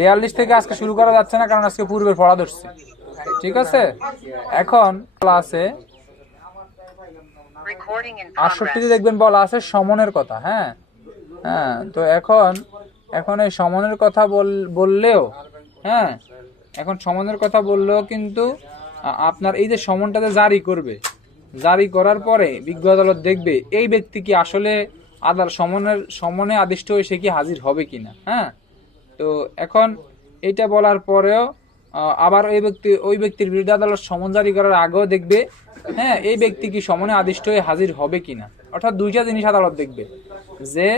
42 থেকে আজকে শুরু করা যাচ্ছে না, কারণ আজকে পূর্বের পড়া ধরছি। ঠিক আছে, এখন ক্লাসে 68 দেখবেন বলা আছে সমনের কথা। হ্যাঁ হ্যাঁ, তো এখন এই সমনের কথা বললেও, হ্যাঁ, এখন সমনের কথা বললেও কিন্তু আপনার এই যে সমনটাতে জারি করবে, জারি করার পরে বিজ্ঞ আদালত দেখবে এই ব্যক্তি কি আসলে সমনে আদিষ্ট হয়ে সে কি হাজির হবে কিনা। হ্যাঁ, তো এখন এইটা বলার পরেও আবার ওই ব্যক্তির বিরুদ্ধে আদালত সমন জারি করার আগেও দেখবে, হ্যাঁ, এই ব্যক্তি কি সমনে আদিষ্ট হয়ে হাজির হবে কিনা। অর্থাৎ দুইটা জিনিস আদালত দেখবে, যে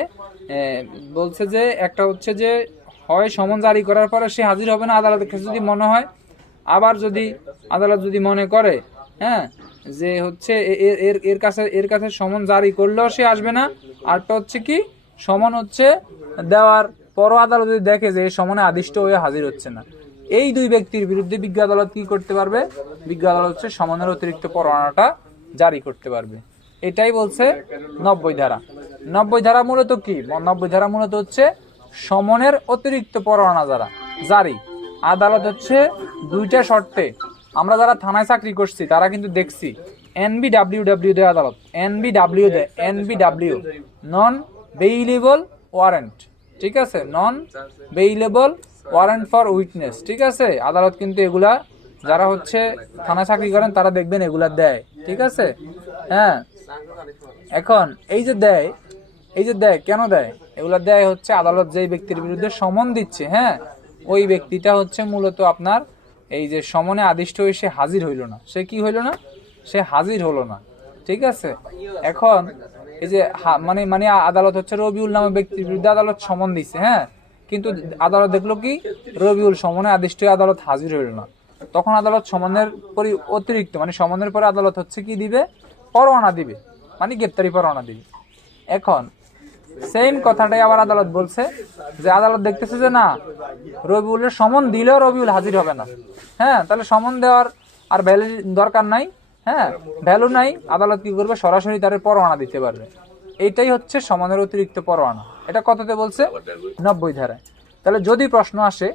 বলছে যে একটা হচ্ছে যে হয় সমন জারি করার পরে সে হাজির হবে না আদালতের কাছে যদি মনে হয়, আবার যদি আদালত যদি মনে করে, হ্যাঁ, যে হচ্ছে এর কাছে সমন জারি করলেও সে আসবে না, আরটা হচ্ছে কি সমন হচ্ছে দেওয়ার পরও আদালত যদি দেখে যে সমনে আদিষ্ট হয়ে হাজির হচ্ছে না, এই দুই ব্যক্তির বিরুদ্ধে বিজ্ঞ আদালত কি করতে পারবে, বিজ্ঞ আদালত হচ্ছে সমনের অতিরিক্ত পরোয়ানাটা জারি করতে পারবে। এটাই বলছে 90 ধারা। 90 ধারা মূলত কি? 90 ধারা মূলত হচ্ছে সমনের অতিরিক্ত পরোয়ানা জারি। আদালত হচ্ছে দুইটা শর্তে, আমরা যারা থানায় চাকরি করছি তারা কিন্তু দেখছি, NBWW দেয় আদালত, NBW নন বেইলেবল ওয়ারেন্ট। ঠিক আছে, নন বেইলেবল ওয়ারেন্ট ফর উইটনেস। ঠিক আছে, আদালত কিন্তু এগুলা যারা হচ্ছে থানা চাকরি করেন তারা দেখবেন এগুলা দেয়। ঠিক আছে, হ্যাঁ, এখন এই যে দেয় কেন দেয়? এগুলা দেয় হচ্ছে আদালত যেই ব্যক্তির বিরুদ্ধে সমন দিচ্ছে, হ্যাঁ, ওই ব্যক্তিটা হচ্ছে মূলত আপনার এই যে সমনে আদিষ্ট হয়ে সে হাজির হইল না, সে কি হইল না, সে হাজির হলো না। ঠিক আছে, এখন এই যে মানে আদালত হচ্ছে রবিউল নামে ব্যক্তির বিরুদ্ধে আদালত সমন দিচ্ছে, হ্যাঁ, কিন্তু আদালত দেখলো কি রবিউল সমনে আদিষ্ট হয়ে আদালত হাজির হইল না, তখন আদালত সমনের অতিরিক্ত মানে সমনের পরে আদালত হচ্ছে কি দিবে, পরোয়ানা দিবে, মানে গ্রেপ্তারি পরোয়ানা দিবে। এখন সেম কথাটাই আবার আদালত বলছে যে আদালত দেখতেছে যে না, রবিউলের সমন দিলেও রবিউল হাজির হবে না, হ্যাঁ, তাহলে সমন দেওয়ার আর ভ্যালু দরকার নাই, হ্যাঁ, ভ্যালু নাই, আদালত কি করবে, সরাসরি তার পরোয়ানা দিতে পারবে। এইটাই হচ্ছে সমনের অতিরিক্ত পরোয়ানা। এটা কততে বলছে? 90 ধারায়। তাহলে যদি প্রশ্ন আসে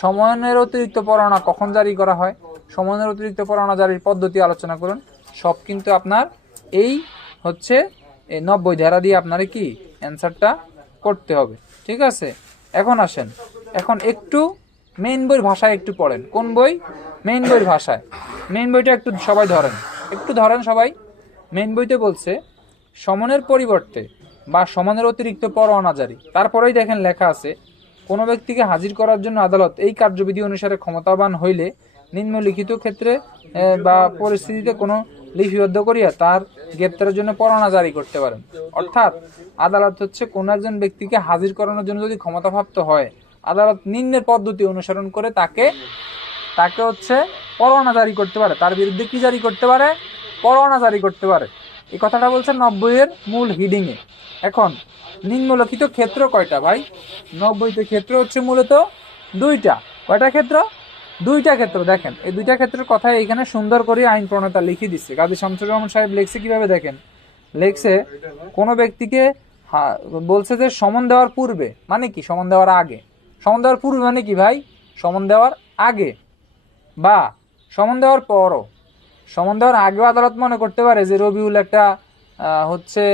সমনের অতিরিক্ত পরোয়ানা কখন জারি করা হয়, সমনের অতিরিক্ত পরোয়ানা জারির পদ্ধতি আলোচনা করুন, সব কিন্তু আপনার এই হচ্ছে 90 ধারা দিয়ে আপনার কি অ্যান্সারটা করতে হবে। ঠিক আছে, এখন আসেন, এখন একটু মেইন বইয়ের ভাষায় একটু পড়েন। কোন বই? মেইন বইয়ের ভাষায়। মেইন বইটা একটু সবাই ধরেন সবাই। মেইন বইতে বলছে সমনের পরিবর্তে বা সমনের অতিরিক্ত পরোয়ানা জারি। তারপরেই দেখেন লেখা আছে, কোনো ব্যক্তিকে হাজির করার জন্য আদালত এই কার্যবিধি অনুসারে ক্ষমতাবান হইলে নিম্নলিখিত ক্ষেত্রে বা পরিস্থিতিতে কোনো লিপিবদ্ধ করিয়া তার গ্রেপ্তারের জন্য পরোয়ানা জারি করতে পারেন। অর্থাৎ আদালত হচ্ছে কোন একজন ব্যক্তিকে হাজির করানোর জন্য যদি ক্ষমতাপ্রাপ্ত হয়, আদালত নিম্নের পদ্ধতি অনুসরণ করে তাকে হচ্ছে পরোয়ানা জারি করতে পারে, তার বিরুদ্ধে কি জারি করতে পারে, পরোয়ানা জারি করতে পারে। এই কথাটা বলছে 90-এর মূল হিডিং এ। এখন নিম্নলিখিত ক্ষেত্র কয়টা ভাই? 90-তে ক্ষেত্র হচ্ছে মূলত দুইটা। কয়টা ক্ষেত্র? দুইটা ক্ষেত্র। দেখেন এই দুইটা ক্ষেত্রের কথা এখানে সুন্দর করে আইন প্রণেতা লিখে দিচ্ছে। কাজী শামসুর রহমান সাহেব লিখছে কিভাবে দেখেন, লিখছে কোনো ব্যক্তিকে বলছে যে সমন দেওয়ার পূর্বে মানে কি, সমন দেওয়ার আগে। সমন দেওয়ার পূর্বে মানে কি ভাই? সমন দেওয়ার আগে বা সমন দেওয়ার পরও। সমন দেওয়ার আগেও আদালত মনে করতে পারে যে রবিউল একটা হচ্ছে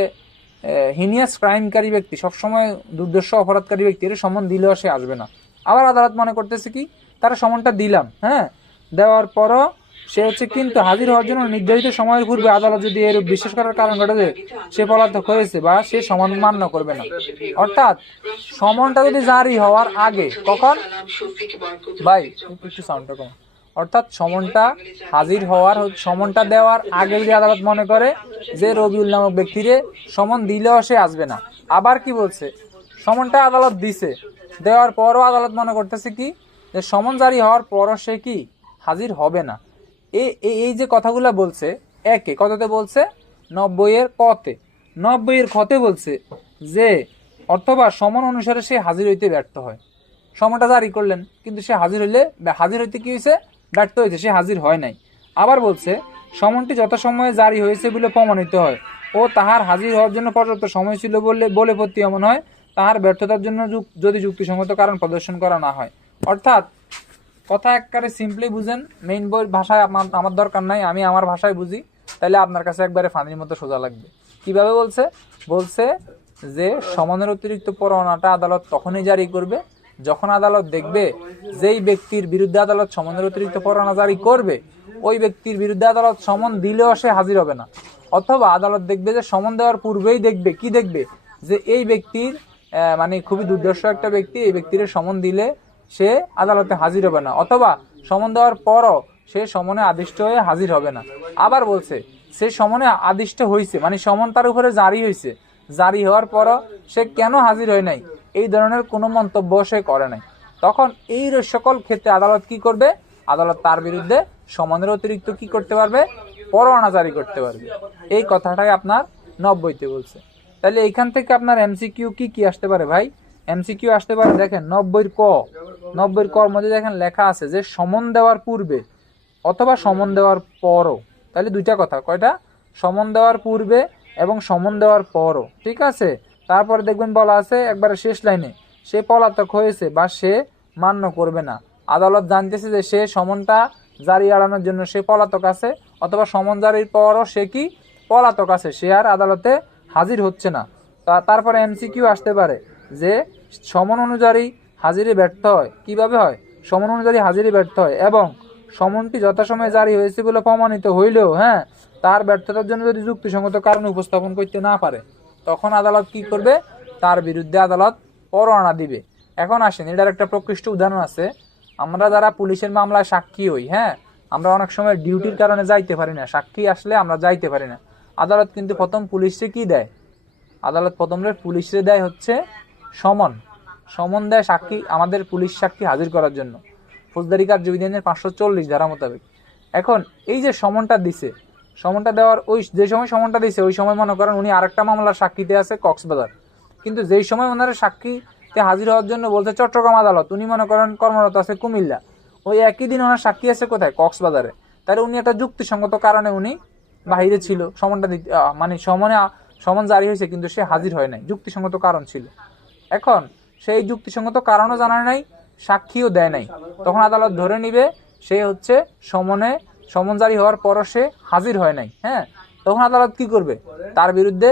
হিনিয়াস ক্রাইমকারী ব্যক্তি, সবসময় দুর্দর্শ অপরাধকারী ব্যক্তি, এর সমন দিলেও সে আসবে না। আবার আদালত মনে করতেছে কি, তারা সমনটা দিলাম, হ্যাঁ, দেওয়ার পরও সে হচ্ছে কিন্তু হাজির হওয়ার জন্য নির্ধারিত সময়ের পূর্বে আদালত যদি এর বিশ্বাস করার কারণ ঘটে যে সে পলাতক হয়েছে বা সে সমন মান্য করবে না। অর্থাৎ সমনটা যদি জারি হওয়ার আগে, কখন ভাই একটু সাউন্ডটা কম, অর্থাৎ সমনটা হাজির হওয়ার সমনটা দেওয়ার আগে যদি আদালত মনে করে যে রবিউল নামক ব্যক্তিরে সমন দিলেও সে আসবে না। আবার কি বলছে, সমনটা আদালত দিছে, দেওয়ার পরও আদালত মনে করতেছে কি যে সমন জারি হওয়ার পরও সে কি হাজির হবে না। এই যে কথাগুলা বলছে, একে কততে বলছে? 90-এর কতে। 90-এর খতে বলছে যে অথবা সমন অনুসারে সে হাজির হইতে ব্যর্থ হয়। সমনটা জারি করলেন কিন্তু সে হাজির হইতে কি হয়েছে? ব্যর্থ হয়েছে, সে হাজির হয় নাই। আবার বলছে সমনটি যথাসময়ে জারি হয়েছে বলে প্রমাণিত হয় ও তাহার হাজির হওয়ার জন্য পর্যাপ্ত সময় ছিল বলে প্রতীয়মান হয়, তাহার ব্যর্থতার জন্য যদি যুক্তিসঙ্গত কারণ প্রদর্শন করা না হয়। অর্থাৎ কথা একবারে সিম্পলি বুঝেন, মেইন বই ভাষায় আমার দরকার নাই, আমি আমার ভাষায় বুঝি, তাহলে আপনার কাছে একবারে ফানির মতো সোজা লাগবে। কিভাবে বলছে? বলছে যে সমনের অতিরিক্ত পরোয়ানাটা আদালত তখনই জারি করবে যখন আদালত দেখবে যেই ব্যক্তির বিরুদ্ধে আদালত সমনের অতিরিক্ত পরোয়ানা জারি করবে ওই ব্যক্তির বিরুদ্ধে আদালত সমন দিলেও সে হাজির হবে না, অথবা আদালত দেখবে যে সমন দেওয়ার পূর্বেই দেখবে কি দেখবে যে এই ব্যক্তির মানে খুবই দুর্দর্শ একটা ব্যক্তি, এই ব্যক্তির সমন দিলে সে আদালতে হাজির হবে না, অথবা সমন দেওয়ার পরও সে সমনে আদিষ্ট হয়ে হাজির হবে না। আবার বলছে সে সমনে আদিষ্ট হয়েছে মানে সমন তার উপরে জারি হয়েছে, জারি হওয়ার পরও সে কেন হাজির হয় নাই এই ধরনের কোনো মন্তব্য সে করে নাই, তখন এই সকল ক্ষেত্রে আদালত কি করবে? আদালত তার বিরুদ্ধে সমনের অতিরিক্ত কি করতে পারবে? পরোয়ানা জারি করতে পারবে। এই কথাটাই আপনার 90-তে বলছে। তাহলে এইখান থেকে আপনার এমসিকিউ কি কি আসতে পারে ভাই? এমসিকিউ আসতে পারে, দেখেন 90-র ক মধ্যে দেখেন লেখা আছে যে সমন দেওয়ার পূর্বে অথবা সমন দেওয়ার পরও। তাহলে দুইটা কথা, কয়টা? সমন দেওয়ার পূর্বে এবং সমন দেওয়ার পরও, ঠিক আছে। তারপরে দেখবেন বলা আছে একবারে শেষ লাইনে, সে পলাতক হয়েছে বা সে মান্য করবে না। আদালত জানতেছে যে সে সমনটা জারি এড়ানোর জন্য সে পলাতক আছে, অথবা সমন জারির পরও সে কি পলাতক আছে, সে আর আদালতে হাজির হচ্ছে না। তারপরে এমসিকিউ আসতে পারে যে সমন অনুযায়ী হাজিরে ব্যর্থ হয়। কিভাবে হয়? সমন অনুযায়ী হাজিরে ব্যর্থ হয় এবং সমনটি যথাসময়ে জারি হয়েছে বলে প্রমাণিত হইলেও তার ব্যর্থতার জন্য যদি যুক্তিসঙ্গত কারণ উপস্থাপন করতে না পারে তখন আদালত কি করবে? তার বিরুদ্ধে আদালত পরোয়ানা দিবে। এখন আসেন, এটার একটা প্রকৃষ্ট উদাহরণ আছে। আমরা যারা পুলিশের মামলায় সাক্ষী হই, আমরা অনেক সময় ডিউটির কারণে যাইতে পারি না, সাক্ষী আসলে আমরা যাইতে পারি না। আদালত কিন্তু প্রথম পুলিশে কি দেয়? আদালত প্রথমে পুলিশে দেয় হচ্ছে সমন দেয় সাক্ষী, আমাদের পুলিশ সাক্ষী হাজির করার জন্য, ফৌজদারি কার্যবিধানের 540 ধারা মোতাবেক। এখন এই যে সমনটা দিছে, সমনটা দেওয়ার ওই যে সময় সমনটা দিছে ওই সময় মনে করেন উনি আরেকটা মামলার সাক্ষীতে আছে কক্সবাজার, কিন্তু যেই সময় ওনারা সাক্ষীতে হাজির হওয়ার জন্য বলছে চট্টগ্রাম আদালত, উনি মনে করেন কর্মরত আছে কুমিল্লা, ওই একই দিন ওনার সাক্ষী আছে কোথায়? কক্সবাজারে। তাহলে উনি একটা যুক্তিসঙ্গত কারণে উনি বাহিরে ছিল, সমনটা দিতে মানে সমন জারি হয়েছে কিন্তু সে হাজির হয় নাই, যুক্তিসঙ্গত কারণ ছিল। এখন সেই যুক্তিসঙ্গত কারণও জানায় নাই, সাক্ষীও দেয় নাই, তখন আদালত ধরে নিবে সে হচ্ছে সমন জারি হওয়ার পরও সে হাজির হয় নাই। তখন আদালত কি করবে? তার বিরুদ্ধে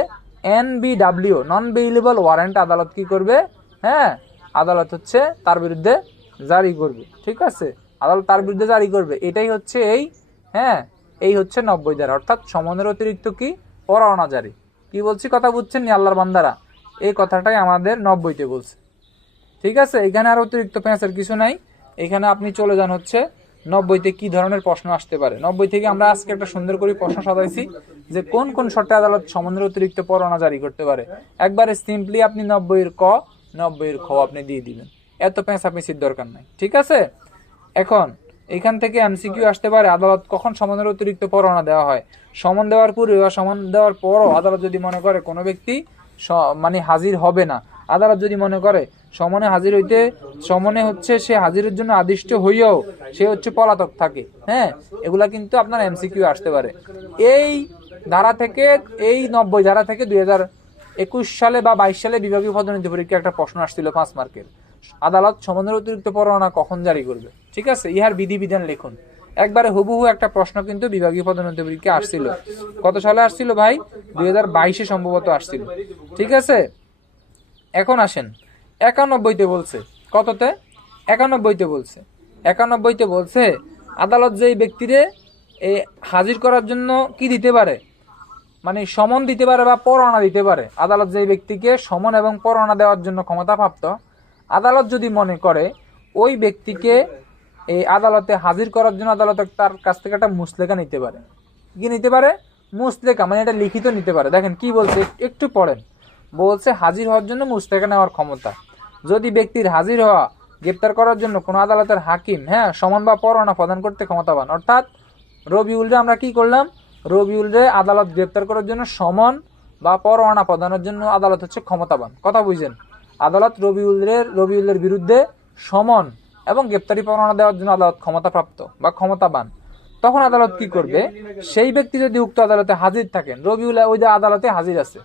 NBW নন বেইলেবল ওয়ারেন্ট আদালত কি করবে? আদালত হচ্ছে তার বিরুদ্ধে জারি করবে, ঠিক আছে। আদালত তার বিরুদ্ধে জারি করবে, এটাই হচ্ছে এই হচ্ছে 90 ধারা, অর্থাৎ সমনের অতিরিক্ত কি পরোয়ানা জারি। কি বলছি কথা বুঝছেন নি আল্লাহর বান্দারা? এই কথাটাই আমাদের 90-তে বলছে, ঠিক আছে। এখানে আর অতিরিক্ত পেঁচার কিছু নাই। এখানে আপনি চলে যান হচ্ছে 90-তে কি ধরনের প্রশ্ন আসতে পারে। 90 থেকে আমরা আজকে একটা সুন্দর করে প্রশ্ন সাজাইছি যে কোন কোন শর্তে আদালত সমনের অতিরিক্ত পরোয়ানা জারি করতে পারে। একবারে সিম্পলি আপনি 90-এর ক 90-এর খ আপনি দিয়ে দিবেন, এত পেঁচাপেঁচির দরকার নাই, ঠিক আছে। এখন এখান থেকে এমসিকিউ আসতে পারে, আদালত কখন সমনের অতিরিক্ত পরোয়ানা দেওয়া হয়? সমন দেওয়ার পূর্বে বা সমন দেওয়ার পরও আদালত যদি মনে করে কোনো ব্যক্তি মানে হাজির হবে না, আদালত যদি মনে করে সমনে হচ্ছে সে হাজিরের জন্য আদিষ্ট হইয়াও সে হচ্ছে পলাতক থাকে, এগুলা কিন্তু আপনার এমসিকিউ আসতে পারে। এই ধারা থেকে, এই 90 ধারা থেকে 2021 সালে বা 22 সালে বিভাগীয় পদোন্নতি পরীক্ষা একটা প্রশ্ন আসছিল 5 মার্কের, আদালত সমনের অতিরিক্ত পরোয়ানা কখন জারি করবে, ঠিক আছে। ইহার বিধিবিধান লিখুন। একবারে হুবহু একটা প্রশ্ন কিন্তু বিভাগীয় পদোন্নতি পরীক্ষা আসছিল। কত সালে আসছিল ভাই? 2022-এ সম্ভবত আসছিল, ঠিক আছে। এখন আসেন 91-তে বলছে, কততে? 91-তে বলছে। 91-তে বলছে আদালত যেই ব্যক্তিরে হাজির করার জন্য কি দিতে পারে, মানে সমন দিতে পারে বা পরোয়ানা দিতে পারে। আদালত যেই ব্যক্তিকে সমন এবং পরোয়ানা দেওয়ার জন্য ক্ষমতাপ্রাপ্ত, আদালত যদি মনে করে ওই ব্যক্তিকে এই আদালতে হাজির করার জন্য আদালত তার কাছ থেকে একটা মুসলেখা নিতে পারে। কি নিতে পারে? মুসলেখা, মানে এটা লিখিত নিতে পারে। দেখেন কি বলছে, একটু পড়েন। বলছে হাজির হওয়ার জন্য মুসলেখা নেওয়ার ক্ষমতা, যদি ব্যক্তির হাজির হওয়া গ্রেপ্তার করার জন্য কোনো আদালতের হাকিম সমন বা পরোয়ানা প্রদান করতে ক্ষমতাবান। অর্থাৎ রবিউলরে আমরা কি করলাম? রবিউলরে আদালত গ্রেপ্তার করার জন্য সমন বা পরোয়ানা প্রদানের জন্য আদালত হচ্ছে ক্ষমতাবান। কথা বুঝছেন? আদালত রবিউলের বিরুদ্ধে সমন এবং গ্রেপ্তারি পরোয়ানা দেওয়ার জন্য আদালত ক্ষমতাপ্রাপ্ত বা ক্ষমতাবান। তখন আদালত কি করবে? সেই ব্যক্তি যদি উক্ত আদালতে হাজির থাকেন, রবিউল ওই যে আদালতে হাজির আছে,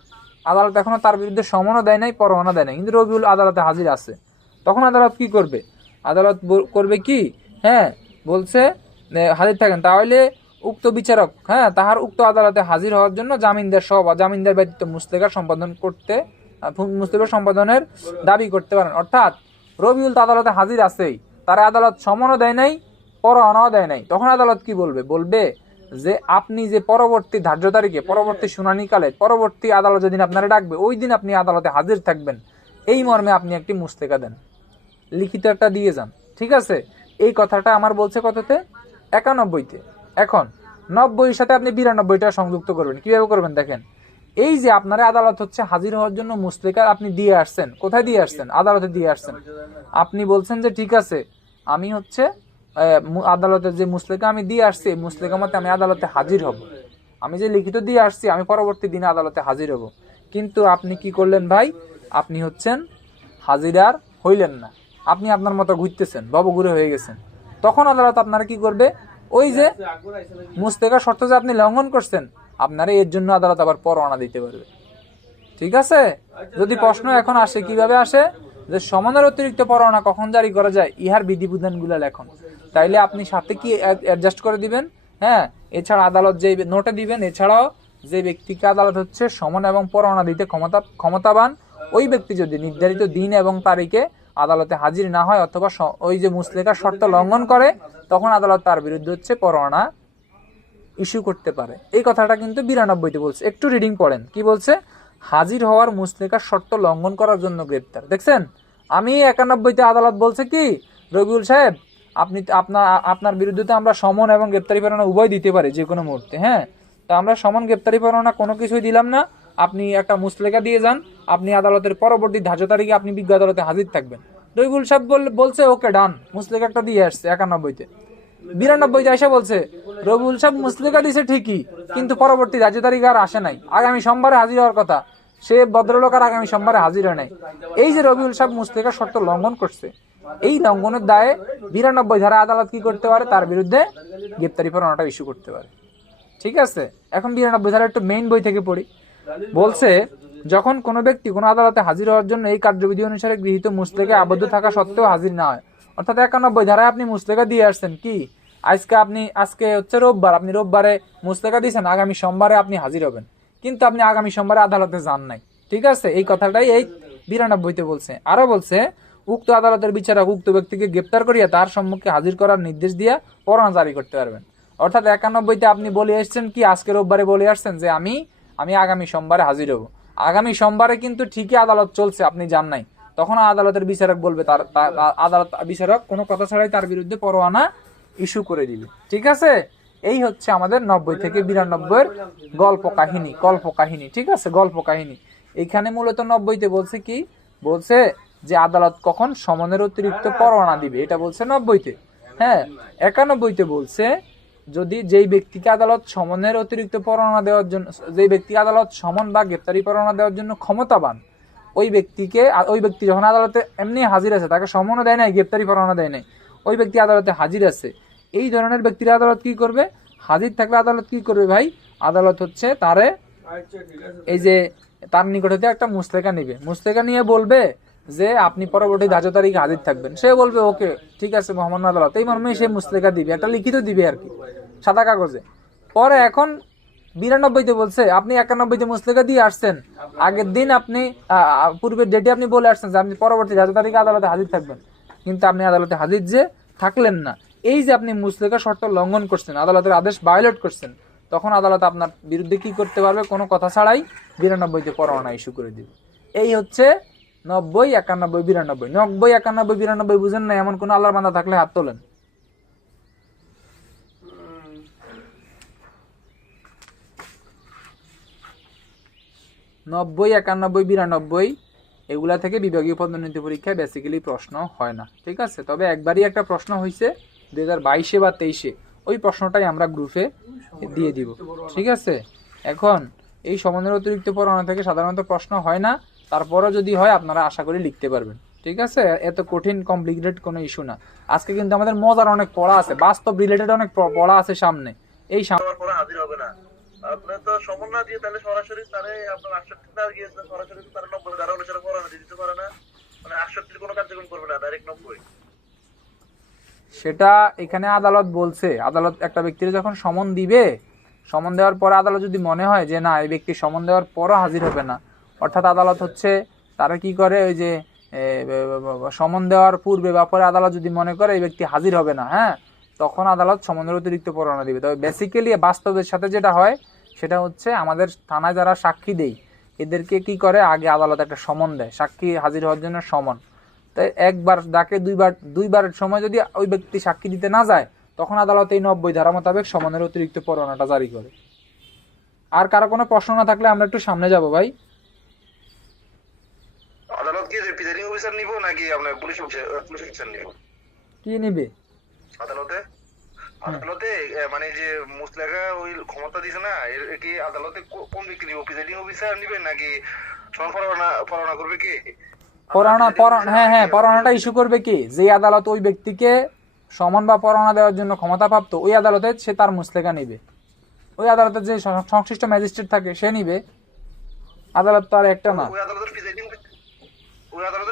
আদালত এখনো তার বিরুদ্ধে সমনও দেয় নাই, পরোয়ানা দেয় নাই, কিন্তু রবিউল আদালতে হাজির আছে, তখন আদালত কি করবে? আদালত করবে কি, হ্যাঁ বলছে হাজির থাকেন, তাহলে উক্ত বিচারক তাহার উক্ত আদালতে হাজির হওয়ার জন্য জামিনদার সহ বা জামিনদার ব্যতীত মুসলেকা সম্পাদন করতে মুসলেকা সম্পাদনের দাবি করতে পারেন। অর্থাৎ রবিউল তো আদালতে হাজির আছেই, তারা আদালত সমনও দেয় নাই, পরোয়ানাও দেয় নাই, তখন আদালত কি বলবে, বলবে যে আপনি যে পরবর্তী ধার্য তারিখে পরবর্তী শুনানিকালে পরবর্তী আদালত যেদিন আপনারা ডাকবে ওই দিন আপনি আদালতে হাজির থাকবেন, এই মর্মে আপনি একটি মুসলেকা দেন, লিখিত একটা দিয়ে যান। ঠিক আছে, এই কথাটা আমার বলছে কততে, 91তে। এখন 90-এর সাথে আপনি 92টা সংযুক্ত করবেন। কিভাবে করবেন দেখেন, এই যে আপনার আদালত হচ্ছে হাজির হওয়ার জন্য মুসলেকা আপনি দিয়ে আসছেন, কোথায় দিয়ে আসছেন, আদালতে দিয়ে আসছেন। আপনি বলছেন যে ঠিক আছে আমি হচ্ছে আদালতে যে মুসলেকা আমি দিয়ে আসছি মুসলেকা মতে আমি আদালতে হাজির হব, আমি যে লিখিত দিয়ে আসছি আমি পরবর্তী দিনে আদালতে হাজির হব। কিন্তু আপনি কি করলেন ভাই, আপনি হচ্ছেন হাজির আর হইলেন না, আপনি আপনার মতো ঘুরতেছেন, ঘুরে হয়ে গেছেন। তখন আদালত আপনারা কি করবে, ওই যে মুসলেকার শর্ত যে আপনি লঙ্ঘন করছেন আপনারা এর জন্য আদালত আবার পরোয়ানা দিতে পারবে। ঠিক আছে, যদি প্রশ্ন এখন আসে কিভাবে আসে, যে সমনের অতিরিক্ত পরোয়ানা কখন জারি করা যায়, ইহার বিধিবিধানগুলো লেখন, তাইলে আপনি সাথে কি অ্যাডজাস্ট করে দিবেন। এছাড়া আদালত যে নোটে দিবেন, এছাড়াও যে ব্যক্তিকে আদালত হচ্ছে সমন এবং পরোয়ানা দিতে ক্ষমতাবান, ওই ব্যক্তি যদি নির্ধারিত দিন এবং তারিখে আদালতে হাজির না হয় অথবা ওই যে মুসলেকার শর্ত লঙ্ঘন করে, তখন আদালত তার বিরুদ্ধে হচ্ছে পরোয়ানা ইস্যু করতে পারে। এই কথাটা কিন্তু 92তে বলছে, একটু রিডিং পড়েন কি বলছে, হাজির হওয়ার মুসলেকার শর্ত লঙ্ঘন করার জন্য গ্রেপ্তার। দেখছেন, আমি 91তে আদালত বলছে কি, রবিউল সাহেব আপনি আপনার বিরুদ্ধে তো আমরা সমন এবং গ্রেপ্তারি পরোয়ানা উভয় দিতে পারি যে কোনো মুহূর্তে। তো আমরা সমন গ্রেপ্তারি পরোয়ানা কোনো কিছুই দিলাম না, আপনি একটা মুসলেকা দিয়ে যান, আপনি আদালতের পরবর্তী ধার্য তারিখে আপনি বিজ্ঞ আদালতে হাজির থাকবেন। রবিউল সাহেব বলছে ওকে ডান, মুসলেকা একটা দিয়ে আসছে 91তে। 92তে এসে বলছে রবিউল সাহেব মুসলেকা দিছে ঠিকই, কিন্তু পরবর্তী ধার্য তারিখে আর আসে নাই, আগামী সোমবারে হাজির হওয়ার কথা, সে ভদ্রলোক আর আগামী সোমবারে হাজির হয় নাই। এই যে রবিউল সাহেব মুসলেকার শর্ত লঙ্ঘন করছে, এই লঙ্ঘনের দায়ে 92 ধারা আদালত কি করতে পারে, তার বিরুদ্ধে গ্রেপ্তারি পরোয়ানাটা ইস্যু করতে পারে। ঠিক আছে, এখন 92 ধারা একটু মেইন বই থেকে পড়ি। বলছে যখন কোনো ব্যক্তি কোনো আদালতে হাজির হওয়ার জন্য এই কার্যবিধি অনুসারে গৃহীত মুসলেকায় আবদ্ধ থাকা সত্ত্বেও হাজির না হয়, অর্থাৎ 91 ধারায় আপনি মুসলেকা দিয়ে আসছেন কি, আজকে হচ্ছে রোববার, আপনি রোববারে মুসলেকা দিয়েছেন, আগামী সোমবারে আপনি হাজির হবেন, কিন্তু আপনি আগামী সোমবারে আদালতে যান নাই। ঠিক আছে, এই কথাটাই এই 92তে বলছে। আরো বলছে উক্ত আদালতের বিচারক উক্ত ব্যক্তিকে গ্রেপ্তার করিয়া তার সম্মুখে হাজির করার নির্দেশ দিয়া পরোয়ানা জারি করতে পারবেন। অর্থাৎ 91তে আপনি বলে আসছেন কি, আজকে রোববারে বলে আসছেন যে আমি আগামী সোমবারে হাজির হব, আগামী সোমবারে কিন্তু ঠিকই আদালত চলছে, আপনি যান নাই, তখন আদালতের বিচারক বলবে, তার আদালত বিচারক কোনো কথা ছাড়াই তার বিরুদ্ধে পরোয়ানা ইস্যু করে দিবে। ঠিক আছে, এই হচ্ছে আমাদের 90 থেকে 92-এর গল্প কাহিনী। ঠিক আছে, গল্প কাহিনী। এইখানে মূলত 90তে বলছে কি, বলছে যে আদালত কখন সমনের অতিরিক্ত পরোয়ানা দিবে, এটা বলছে 90তে। 91তে বলছে যদি যেই ব্যক্তিকে আদালত সমনের অতিরিক্ত পরোয়ানা দেওয়ার জন্য, যেই ব্যক্তি আদালত সমন বা গ্রেপ্তারি পরোয়ানা দেওয়ার জন্য ক্ষমতাবান, ওই ব্যক্তি যখন আদালতে এমনি হাজির আছে, তাকে সমনও দেয় নাই, গ্রেপ্তারি পরোয়ানা দেয় নাই, ওই ব্যক্তি আদালতে হাজির আছে, এই ধরনের ব্যক্তির আদালত কি করবে, হাজির থাকলে আদালত কি করবে ভাই, আদালত হচ্ছে তারে এই যে তার নিকট হতে একটা মুসলেকা নিবে, মুসলেকা নিয়ে বলবে যে আপনি পরবর্তী ধার্য তারিখে হাজির থাকবেন। সে বলবে ওকে ঠিক আছে মহামান্য আদালত, এই মর্মে সে মুসলেকা দিবে, একটা লিখিত দিবে আর কি, সাদা কাগজে। পরে এখন 92তে বলছে আপনি 91তে মুসলেকা দিয়ে আসছেন, আগের দিন আপনি পূর্বের ডেটে আপনি বলে আসছেন যে আপনি পরবর্তী ধার্য তারিখে আদালতে হাজির থাকবেন, কিন্তু আপনি আদালতে হাজির যে থাকলেন না, এই যে আপনি মুসলেকা শর্ত লঙ্ঘন করছেন, আদালতের আদেশ ভায়োলেট করছেন, তখন আদালত আপনার বিরুদ্ধে কি করতে পারবে, কোনো কথা ছাড়াই 92তে পরোয়ানা ইস্যু করে দিবে। এই হচ্ছে 90, 91, 92। 90, 91, 92 বুঝেন না এমন কোন আল্লাহর বান্দা থাকলে হাত তোলেন। 90, 91, 92 এগুলা থেকে বিভাগীয় পদোন্নতি পরীক্ষায় বেসিক্যালি প্রশ্ন হয় না। ঠিক আছে, তবে একবারই একটা প্রশ্ন হয়েছে 2022 বা 23-এ, ওই প্রশ্নটাই আমরা গ্রুপে দিয়ে দিব। ঠিক আছে, এখন এই সমনের অতিরিক্ত পরোয়ানা থেকে সাধারণত প্রশ্ন হয় না, তারপরও যদি হয় আপনারা আশা করি লিখতে পারবেন। ঠিক আছে, এত কঠিন কমপ্লিকেটেড কোনো ইস্যু না। আজকে কিন্তু আমাদের মজার অনেক পড়া আছে, বাস্তব রিলেটেড অনেক পড়া আছে সামনে। এই হাজির হবে না, আপনি তো সমন না দিয়ে তাহলে সরাসরি তারে আপনার 68 ধারা গিয়েছে, সরাসরি তার 90 ধারা অনুসারে পরোয়ানা দিতে পারে না, মানে 68 কোনো কার্যক্রম করবে না, ডাইরেক্ট 90। সেটা এখানে আদালত বলছে, আদালত একটা ব্যক্তির যখন সমন দিবে, সমন দেওয়ার পরে আদালত যদি মনে হয় যে না এই ব্যক্তি সমন দেওয়ার পরও হাজির হবে না, অর্থাৎ আদালত হচ্ছে তারা কি করে ওই যে সমন দেওয়ার পূর্বে বা পরে আদালত যদি মনে করে এই ব্যক্তি হাজির হবে না, হ্যাঁ, তখন আদালত সমনের অতিরিক্ত পরোয়ানা দিবে। তবে বেসিক্যালি বাস্তবের সাথে যেটা হয় সেটা হচ্ছে আমাদের থানায় যারা সাক্ষী দেয় এদেরকে কি করে আগে আদালত একটা সমন দেয় সাক্ষী হাজির হওয়ার জন্য সমন। তাই একবার ডাকে দুইবারের সময় যদি ওই ব্যক্তি সাক্ষী দিতে না যায় তখন আদালত এই 90 ধারা মোতাবেক সমনের অতিরিক্ত পরোয়ানাটা জারি করে। আর কারো কোনো প্রশ্ন না থাকলে আমরা একটু সামনে যাব ভাই। আদালত কি যে প্রিজাইডিং অফিসার নিব নাকি আপনার পুলিশ অফিসার নিব? কি নিবে আদালতে? আদালতে মানে যে মুসলেখা ওই ক্ষমতা দিছে না, এর কি আদালতে কোন ব্যক্তি নিব? প্রিজাইডিং অফিসার নিবে নাকি পরোয়ানা করবে কি? পরোয়ানাটা ইস্যু করবে কি? যে আদালত ওই ব্যক্তিকে সমন বা পরোয়ানা দেওয়ার জন্য ক্ষমতাপ্রাপ্ত ওই আদালতে সে তার মুসলেখা নিবে। ওই আদালতের যে সংশ্লিষ্ট ম্যাজিস্ট্রেট থাকে সে নিবে, আদালত তো আর একটা না। ওই আদালতের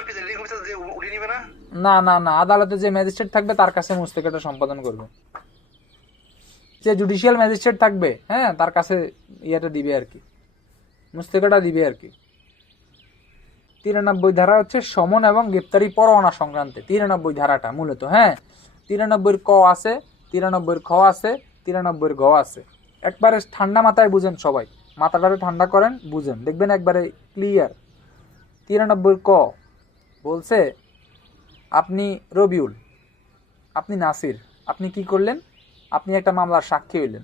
প্রিজাইডিং অফিসার যে উঠে নিবে না? না, আদালতে যে ম্যাজিস্ট্রেট থাকবে তার কাছে মুসলেখাটা সম্পাদন করবে। যে জুডিশিয়াল ম্যাজিস্ট্রেট থাকবে, হ্যাঁ, তার কাছে ইয়েটা দিবে আর কি, মুসলেখাটা দিবে আর কি। 93 ধারা হচ্ছে সমন এবং গ্রেপ্তারি পরোয়ানা সংক্রান্তে 93 ধারাটা মূলত, হ্যাঁ। 93 ক আছে, 93 খ আছে, 93 গ আছে। একবারে ঠান্ডা মাথায় বুঝেন সবাই, মাথাটারে ঠান্ডা করেন, বুঝেন, দেখবেন একবারে ক্লিয়ার। 93 ক বলছে আপনি রবিউল, আপনি নাসির, আপনি কি করলেন? আপনি একটা মামলার সাক্ষী হইলেন।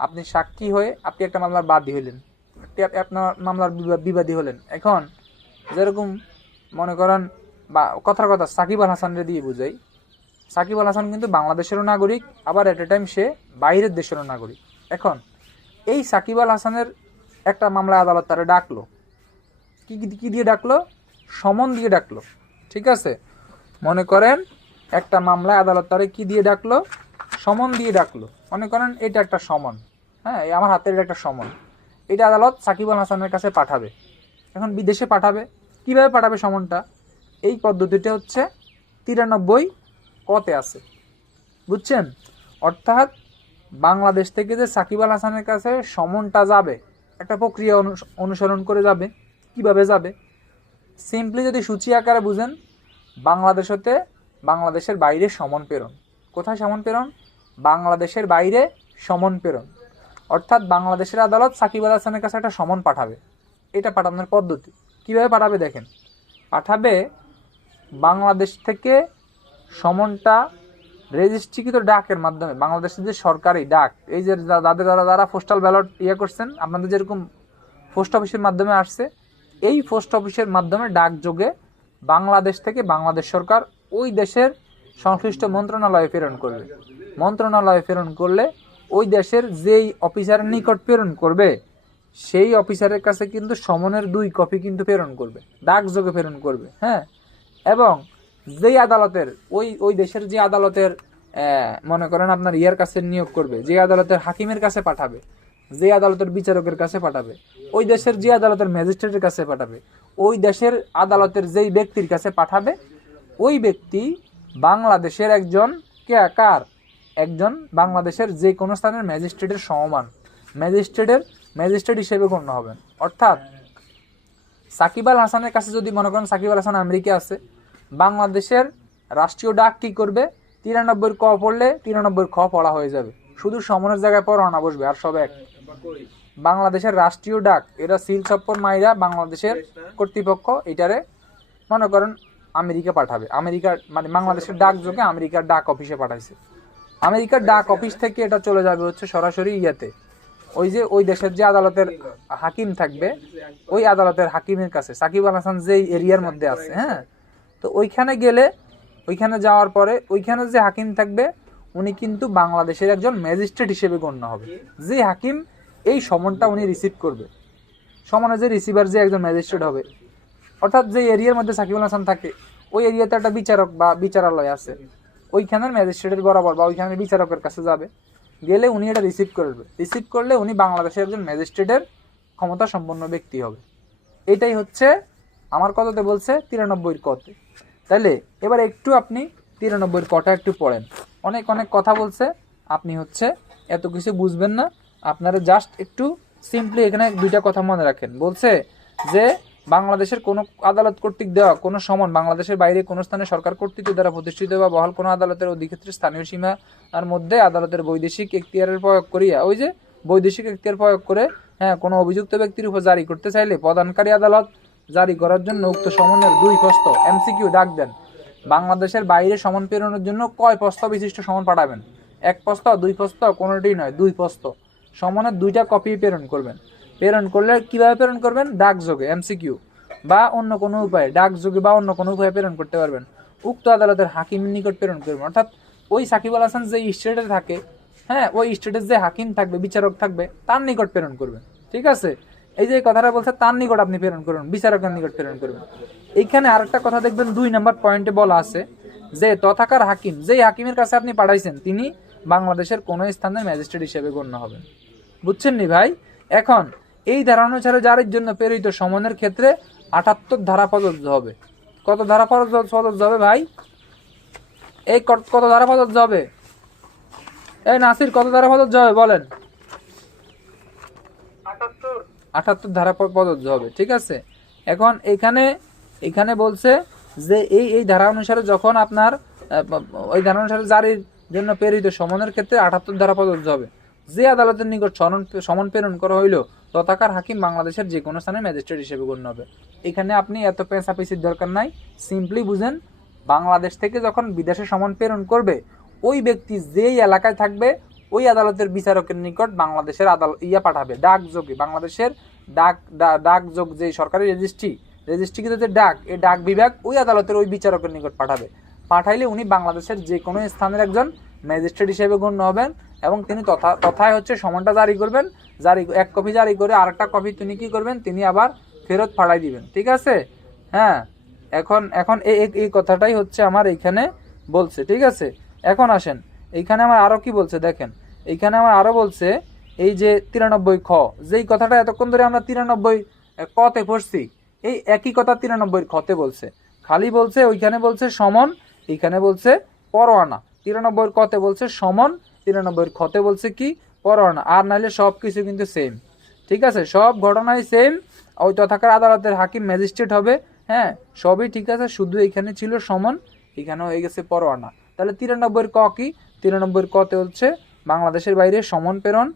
আপনি সাক্ষী হয়ে আপনি একটা মামলার বাদী হইলেন, আপনার মামলার বিবাদী হলেন। এখন যেরকম মনে করেন বা কথার কথা সাকিব আল হাসানরে দিয়ে বুঝাই, সাকিব আল হাসান কিন্তু বাংলাদেশেরও নাগরিক, আবার এট এ টাইম সে বাইরের দেশেরও নাগরিক। এখন এই সাকিব আল হাসানের একটা মামলা আদালত তারা ডাকলো, কি দিয়ে ডাকলো? সমন দিয়ে ডাকলো, ঠিক আছে? মনে করেন একটা মামলায় আদালত তারে কি দিয়ে ডাকলো? সমন দিয়ে ডাকলো। মনে করেন এটা একটা সমন, হ্যাঁ, আমার হাতের এটা একটা সমন, এটা আদালত সাকিব আল হাসানের কাছে পাঠাবে। এখন বিদেশে পাঠাবে, কিভাবে পাঠাবে সমনটা? এই পদ্ধতিটা হচ্ছে 93 কতে আছে, বুঝছেন? অর্থাৎ বাংলাদেশ থেকে যে সাকিব আল হাসানের কাছে সমনটা যাবে একটা প্রক্রিয়া অনুসরণ করে যাবে। কিভাবে যাবে? সিম্পলি যদি সূচি আকারে বুঝেন, বাংলাদেশ হতে বাংলাদেশের বাইরে সমন প্রেরণ। কোথায় সমন প্রেরণ? বাংলাদেশের বাইরে সমন প্রেরণ। অর্থাৎ বাংলাদেশের আদালত সাকিব আল হাসানের কাছে একটা সমন পাঠাবে। এটা পাঠানোর পদ্ধতি কিভাবে পাঠাবে দেখেন। পাঠাবে বাংলাদেশ থেকে সমনটা রেজিস্ট্রিকৃত ডাকের মাধ্যমে, বাংলাদেশের যে সরকারি ডাক, এই যে যারা পোস্টাল ব্যালট করছেন, আপনাদের যেরকম পোস্ট অফিসের মাধ্যমে আসছে, এই পোস্ট অফিসের মাধ্যমে ডাক যোগে বাংলাদেশ থেকে বাংলাদেশ সরকার ওই দেশের সংশ্লিষ্ট মন্ত্রণালয়ে প্রেরণ করবে। মন্ত্রণালয়ে প্রেরণ করলে ওই দেশের যেই অফিসারের নিকট প্রেরণ করবে সেই অফিসারের কাছে কিন্তু সমনের 2 কপি কিন্তু প্রেরণ করবে, ডাক যোগে প্রেরণ করবে, হ্যাঁ। এবং যেই আদালতের ওই দেশের যে আদালতের মনে করেন আপনার ইয়ার কাছে নিয়োগ করবে, যে আদালতের হাকিমের কাছে পাঠাবে, যে আদালতের বিচারকের কাছে পাঠাবে, ওই দেশের যে আদালতের ম্যাজিস্ট্রেটের কাছে পাঠাবে, ওই দেশের আদালতের যেই ব্যক্তির কাছে পাঠাবে, ওই ব্যক্তি বাংলাদেশের একজন বাংলাদেশের যে কোনো স্থানের ম্যাজিস্ট্রেটের সমমান ম্যাজিস্ট্রেট হিসেবে গণ্য হবেন। অর্থাৎ সাকিব আল হাসানের কাছে যদি মনে করেন সাকিব আল হাসান আমেরিকা আছে, বাংলাদেশের রাষ্ট্রীয় ডাক কি করবে? 93 ক পড়লে 93 খ পড়া হয়ে যাবে, শুধু সমনের জায়গায় পড়ানো বসবে, আর সব এক। বাংলাদেশের রাষ্ট্রীয় ডাক এরা সিল চপ্পর মাইরা বাংলাদেশের কর্তৃপক্ষ এটারে মনে করেন আমেরিকা পাঠাবে। আমেরিকার মানে বাংলাদেশের ডাক যোগে আমেরিকার ডাক অফিসে পাঠাইছে, আমেরিকার ডাক অফিস থেকে এটা চলে যাবে হচ্ছে সরাসরি ইয়াতে, ওই দেশের যে আদালতের হাকিম থাকবে ওই আদালতের হাকিমের কাছে, সাকিব আল হাসান যেই এরিয়ার মধ্যে আছে, হ্যাঁ। তো ওইখানে গেলে, ওইখানে যাওয়ার পরে ওইখানে যে হাকিম থাকবে উনি কিন্তু বাংলাদেশের একজন ম্যাজিস্ট্রেট হিসেবে গণ্য হবে। যে হাকিম এই সমনটা উনি রিসিভ করবে, সমনের যে রিসিভার যে একজন ম্যাজিস্ট্রেট হবে। অর্থাৎ যে এরিয়ার মধ্যে সাকিব আল হাসান থাকে ওই এরিয়াতে একটা বিচারক বা বিচারালয় আছে, ওইখানের ম্যাজিস্ট্রেটের বরাবর বা ওইখানের বিচারকের কাছে যাবে, গেলে উনি এটা রিসিভ করবে। রিসিভ করলে উনি বাংলাদেশের একজন ম্যাজিস্ট্রেটের ক্ষমতা সম্পন্ন ব্যক্তি হবে। এটাই হচ্ছে আমার কথাতে বলছে 93 কতে। তাহলে এবার একটু আপনি 93 কটা একটু পড়েন। অনেক অনেক কথা বলছে, আপনি হচ্ছে এত কিছু বুঝবেন না। আপনারা জাস্ট একটু সিম্পলি এখানে দুইটা কথা মনে রাখেন। বলছে যে বাংলাদেশের কোনো আদালত কর্তৃক দেওয়া কোনো সমন বাংলাদেশের বাইরে কোনো স্থানে সরকার কর্তৃক দ্বারা প্রতিষ্ঠিত বা বহাল কোনো আদালতের অধিক্ষেত্রে স্থানীয় সীমার মধ্যে আদালতের বৈদেশিক এখতিয়ারের প্রয়োগ করিয়া, ওই যে বৈদেশিক এখতিয়ার প্রয়োগ করে কোনো অভিযুক্ত ব্যক্তির উপর জারি করতে চাইলে প্রদানকারী আদালত জারি করার জন্য উক্ত সমনের 2 প্রস্ত এমসিকিউ ডাক দেন। বাংলাদেশের বাইরে সমন প্রেরণের জন্য কয় প্রস্ত বিশিষ্ট সমন পাঠাবেন? 1 প্রস্ত, 2 প্রস্ত, কোনোটিই নয়, 2 প্রস্ত সমনের 2টা কপি প্রেরণ করবেন। প্রেরণ করলে কিভাবে প্রেরণ করবেন? ডাকযোগে, এমসিকিউ বা অন্য কোনো উপায়ে, ডাকযোগে বা অন্য কোনো উপায়ে প্রেরণ করতে পারবেন। উক্ত আদালতের হাকিমের নিকট প্রেরণ করবেন। অর্থাৎ ওই সাকিব আল হাসান যে স্টেটে থাকে, ওই স্টেটের যে হাকিম থাকবে, বিচারক থাকবে, তার নিকট প্রেরণ করবেন। ঠিক আছে, এই যে কথাটা বলছে, তার নিকট আপনি প্রেরণ করবেন, বিচারকের নিকট প্রেরণ করবেন। এইখানে আরেকটা কথা দেখবেন, 2 নম্বর পয়েন্টে বলা আছে যে তথাকার হাকিম, যেই হাকিমের কাছে আপনি পাঠাইছেন, তিনি বাংলাদেশের কোন স্থানের ম্যাজিস্ট্রেট হিসেবে গণ্য হবেন। বুঝছেন নি ভাই? এখন এই ধারা অনুসারে জারির জন্য প্রেরিত সমনের ক্ষেত্রে 78 ধারা প্রযোজ্য হবে। কত ধারা প্রযোজ্য হবে ভাই? এই কত ধারা প্রযোজ্য হবে? এই নাসির, কত ধারা প্রযোজ্য হবে বলেন? 78 ধারা প্রযোজ্য হবে। ঠিক আছে, এখন এখানে বলছে যে এই ধারা অনুসারে যখন আপনার ওই ধারা অনুসারে জারির জন্য প্রেরিত সমনের ক্ষেত্রে 78 ধারা প্রযোজ্য হবে। যে আদালতের নিকট সমন প্রেরণ করা হইল তথাকার হাকিম বাংলাদেশের যে কোনো স্থানে ম্যাজিস্ট্রেট হিসেবে গণ্য হবে। এখানে আপনি এত পেঁচাপেচির দরকার নাই, সিম্পলি বুঝেন, বাংলাদেশ থেকে যখন বিদেশে সমন প্রেরণ করবে, ওই ব্যক্তি যেই এলাকায় থাকবে ওই আদালতের বিচারকের নিকট বাংলাদেশের পাঠাবে ডাকযোগে। বাংলাদেশের ডাকযোগ যে সরকারি রেজিস্ট্রিকৃত যে ডাক, এই ডাক বিভাগ ওই আদালতের ওই বিচারকের নিকট পাঠাইলে উনি বাংলাদেশের যে কোনো স্থানের একজন ম্যাজিস্ট্রেট হিসেবে গণ্য হবেন এবং তিনি তথায় হচ্ছে সমনটা জারি করবেন। এক কপি জারি করে আরেকটা কপি তিনি কি করবেন? তিনি আবার ফেরত পাঠাই দিবেন। ঠিক আছে, এখন এই কথাটাই হচ্ছে আমার এইখানে বলছে। ঠিক আছে, এখন আসেন, এইখানে আমার আরো কি বলছে দেখেন। এইখানে আমার আরো বলছে এই যে 93 খ, যেই কথাটা এতক্ষণ ধরে আমরা 93 কতে পড়ছি, এই একই কথা 93 খতে বলছে। খালি বলছে ওইখানে বলছে সমন, এইখানে বলছে পরোয়ানা। 93 কতে বলছে সমন, 93 খতে বলছে কি? পরোয়ানা। আর নাইলে সবকিছু কিন্তু সেম। ঠিক আছে, সব ঘটনাই সেম। ওই তথাকার আদালতের হাকিম ম্যাজিস্ট্রেট হবে, সবই ঠিক আছে, শুধু এখানে ছিল সমন, এখানে হয়ে গেছে পরোয়ানা। তাহলে 93 ক কি? 93 কতে হচ্ছে বাংলাদেশের বাইরে সমন প্রেরণ,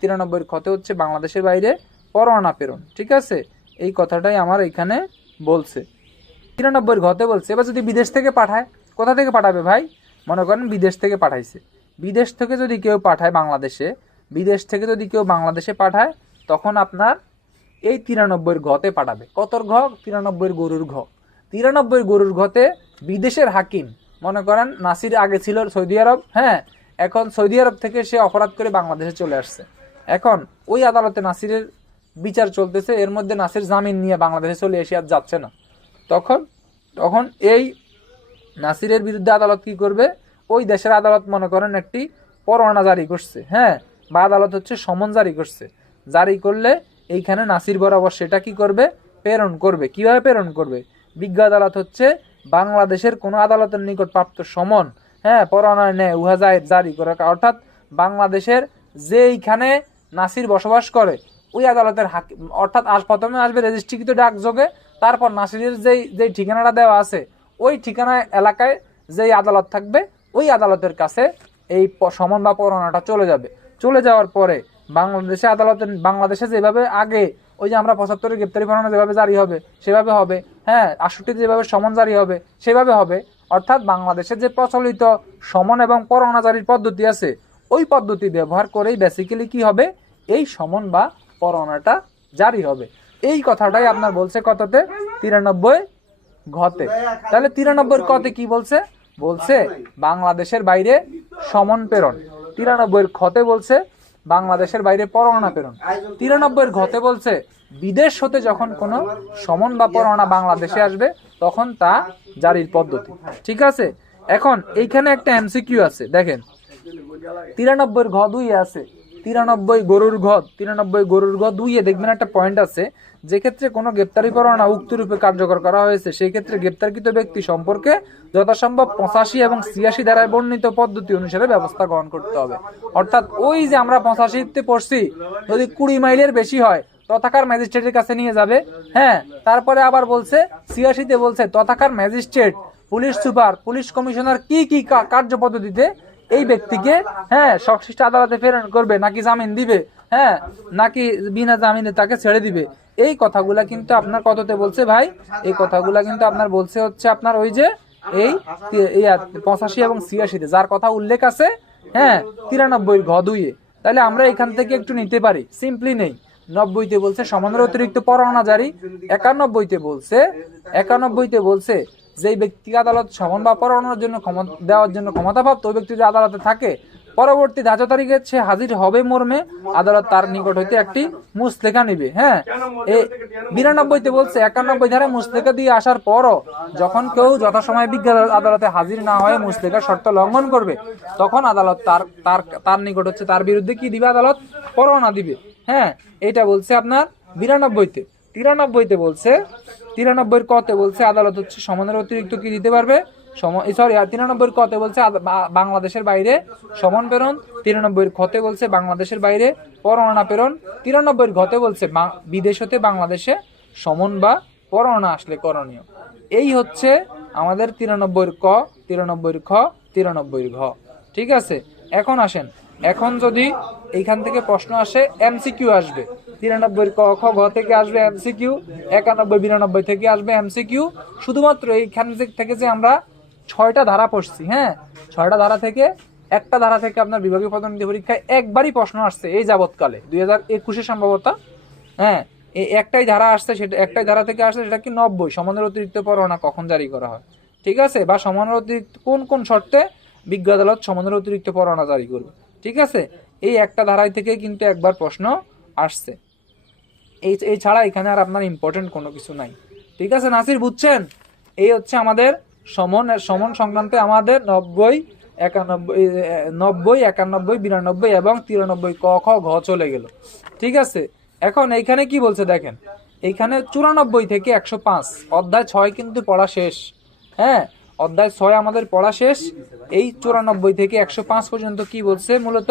93 খতে হচ্ছে বাংলাদেশের বাইরে পরোয়ানা প্রেরণ। ঠিক আছে, এই কথাটাই আমার এখানে বলছে। 93 ঘতে বলছে এবার যদি বিদেশ থেকে পাঠায়, কোথা থেকে পাঠাবে ভাই? মনে করেন বিদেশ থেকে পাঠাইছে, বিদেশ থেকে যদি কেউ পাঠায় বাংলাদেশে, বিদেশ থেকে যদি কেউ বাংলাদেশে পাঠায়, তখন আপনার এই 93 ঘতে পাঠাবে। কতর ঘ? 93 গরুর ঘ। 93 গরুর ঘতে বিদেশের হাকিম, মনে করেন নাসির আগে ছিল সৌদি আরব, এখন সৌদি আরব থেকে সে অপরাধ করে বাংলাদেশে চলে আসছে। এখন ওই আদালতে নাসিরের বিচার চলতেছে, এর মধ্যে নাসির জামিন নিয়ে বাংলাদেশে চলে এসে আর যাচ্ছে না। তখন এই নাসিরের বিরুদ্ধে আদালত কি করবে? ওই দেশের আদালত মনে করেন একটি পরোয়ানা জারি করছে, বা আদালত হচ্ছে সমন জারি করছে। জারি করলে এইখানে নাসির বরাবর সেটা কি করবে? প্রেরণ করবে। কিভাবে প্রেরণ করবে? বিজ্ঞ আদালত হচ্ছে বাংলাদেশের কোন আদালতের নিকট প্রাপ্ত সমন পরোয়ানায় নেয় উহা জারি করে। অর্থাৎ বাংলাদেশের যেইখানে নাসির বসবাস করে ওই আদালতের হাকিম, অর্থাৎ প্রথমে আসবে রেজিস্ট্রিকৃত ডাকযোগে, তারপর নাসিরের যেই ঠিকানাটা দেওয়া আছে ওই ঠিকানা এলাকায় যেই আদালত থাকবে ওই আদালতের কাছে এই সমন বা পরোয়ানাটা চলে যাবে। চলে যাওয়ার পরে বাংলাদেশে যেভাবে আগে ওই যে আমরা 75 গ্রেপ্তারি পরোয়ানা যেভাবে জারি হবে সেভাবে হবে, 68 যেভাবে সমন জারি হবে সেভাবে হবে। অর্থাৎ বাংলাদেশের যে প্রচলিত সমন এবং পরোয়ানা জারির পদ্ধতি আছে ওই পদ্ধতি ব্যবহার করেই বেসিক্যালি কি হবে? এই সমন বা পরোয়ানাটা জারি হবে। এই কথাটাই আপনার বলছে কততে? 93 ঘতে। তাহলে 93 কতে কি বলছে? বলছে বাংলাদেশের বাইরে সমন প্রেরণ। 93 খতে বলছে বাংলাদেশের বাইরে পরোয়ানা প্রেরণ। 93 ঘতে বলছে বিদেশ হতে যখন কোনো সমন বা পরোয়ানা বাংলাদেশে আসবে তখন তা জারির পদ্ধতি। ঠিক আছে, এখন এইখানে একটা এমসিকিউ আছে দেখেন, 93 ঘ 2 আছে, 93 গরুর ঘ 2 দেখবেন একটা পয়েন্ট আছে, যে ক্ষেত্রে কোনো গ্রেপ্তারি পরোয়ানা উক্ত রূপে কার্যকর করা হয়েছে সেই ক্ষেত্রে গ্রেপ্তারকৃত ব্যক্তি সম্পর্কে যথাসম্ভব 85 এবং 86 ধারায় বর্ণিত পদ্ধতি অনুসারে ব্যবস্থা গ্রহণ করতে হবে। অর্থাৎ ওই যে আমরা 85তে পড়ছি, যদি 20 মাইলের বেশি হয় তথাকার ম্যাজিস্ট্রেটের কাছে নিয়ে যাবে। হ্যাঁ, তারপরে আবার বলছে 86তে বলছে তথাকার magistrate, police super, police commissioner কি কি কার্য পদ্ধতিতে এই ব্যক্তিকে সংশ্লিষ্ট আদালতে প্রেরণ করবে, নাকি জামিন দিবে, নাকি বিনা জামিনে তাকে ছেড়ে দিবে। এই কথাগুলা কিন্তু আপনার কততে বলছে ভাই? এই কথাগুলা কিন্তু আপনার বলছে হচ্ছে আপনার ওই যে এই 85 এবং 86তে, যার কথা উল্লেখ আছে 93 ঘ 2। তাহলে আমরা এখান থেকে একটু নিতে পারি, সিম্পলি নেই। 90তে বলছে সমানের অতিরিক্ত পরোয়ানা জারি। 91তে বলছে যে ব্যক্তিকে আদালত সমন বা পরোয়ানার জন্য দেওয়ার জন্য ক্ষমতাপ্রাপ্ত ওই ব্যক্তি যদি আদালতে থাকে, পরবর্তী ধার্য তারিখে সে হাজির হবে মর্মে আদালত তার নিকট হইতে একটি মুসলেখা নিবে। 92তে বলছে 91 ধারা মুসলেখা দিয়ে আসার পরও যখন কেউ যথাসময়ে বিজ্ঞ আদালতে হাজির না হয়ে মুসলেখার শর্ত লঙ্ঘন করবে, তখন আদালত তার নিকট হচ্ছে তার বিরুদ্ধে কি দিবে? আদালত পরোয়ানা দিবে। এটা বলছে আপনার 92তে। 93তে বলছে 93 কতে বলছে আদালত হচ্ছে সমনের অতিরিক্ত কি দিতে পারবে? 93 কতে বলছে বাংলাদেশের বাইরে সমন প্রেরণ। 93 খতে বলছে বাংলাদেশের বাইরে পরোয়ানা প্রেরণ। 93 ঘতে বলছে বিদেশ হতে বাংলাদেশে সমন বা পরোয়ানা আসলে করণীয়। এই হচ্ছে আমাদের 93 ক, 93 খ, 93 ঘ। ঠিক আছে, এখন আসেন, এখন যদি এইখান থেকে প্রশ্ন আসে, এমসিকিউ আসবে। 93 ক, খ, ঘ থেকে আসবে এমসিকিউ, 91, 92 থেকে আসবে এমসিকিউ। শুধুমাত্র এইখান থেকে যে আমরা 6টা ধারা পড়ছি, 6টা ধারা থেকে একটা ধারা থেকে আপনার বিভাগীয় পদোন্নতি পরীক্ষায় একবারই প্রশ্ন আসছে এই যাবৎকালে 2021 সম্ভবত। এই একটাই ধারা আসছে, সেটা একটাই ধারা থেকে আসছে, সেটা কি 90 সমানের অতিরিক্ত পরোয়ানা কখন জারি করা হয়। ঠিক আছে, বা সমানের অতিরিক্ত কোন কোন শর্তে বিজ্ঞ আদালত সমানের অতিরিক্ত পরোয়ানা জারি করবে। ঠিক আছে, এই একটা ধারায় থেকে কিন্তু একবার প্রশ্ন আসছে। এই ছাড়া এখানে আর আপনার ইম্পর্টেন্ট কোনো কিছু নাই। ঠিক আছে নাসির, বুঝছেন? এই হচ্ছে আমাদের সমন সংক্রান্তে আমাদের 90, 91, 92 এবং 93 ক, খ, ঘ চলে গেল। ঠিক আছে, এখন এইখানে কি বলছে দেখেন, এইখানে 94 থেকে 105 অধ্যায় 6 কিন্তু পড়া শেষ। অধ্যায় 6 আমাদের পড়া শেষ। এই 94 থেকে 105 পর্যন্ত কি বলছে মূলত?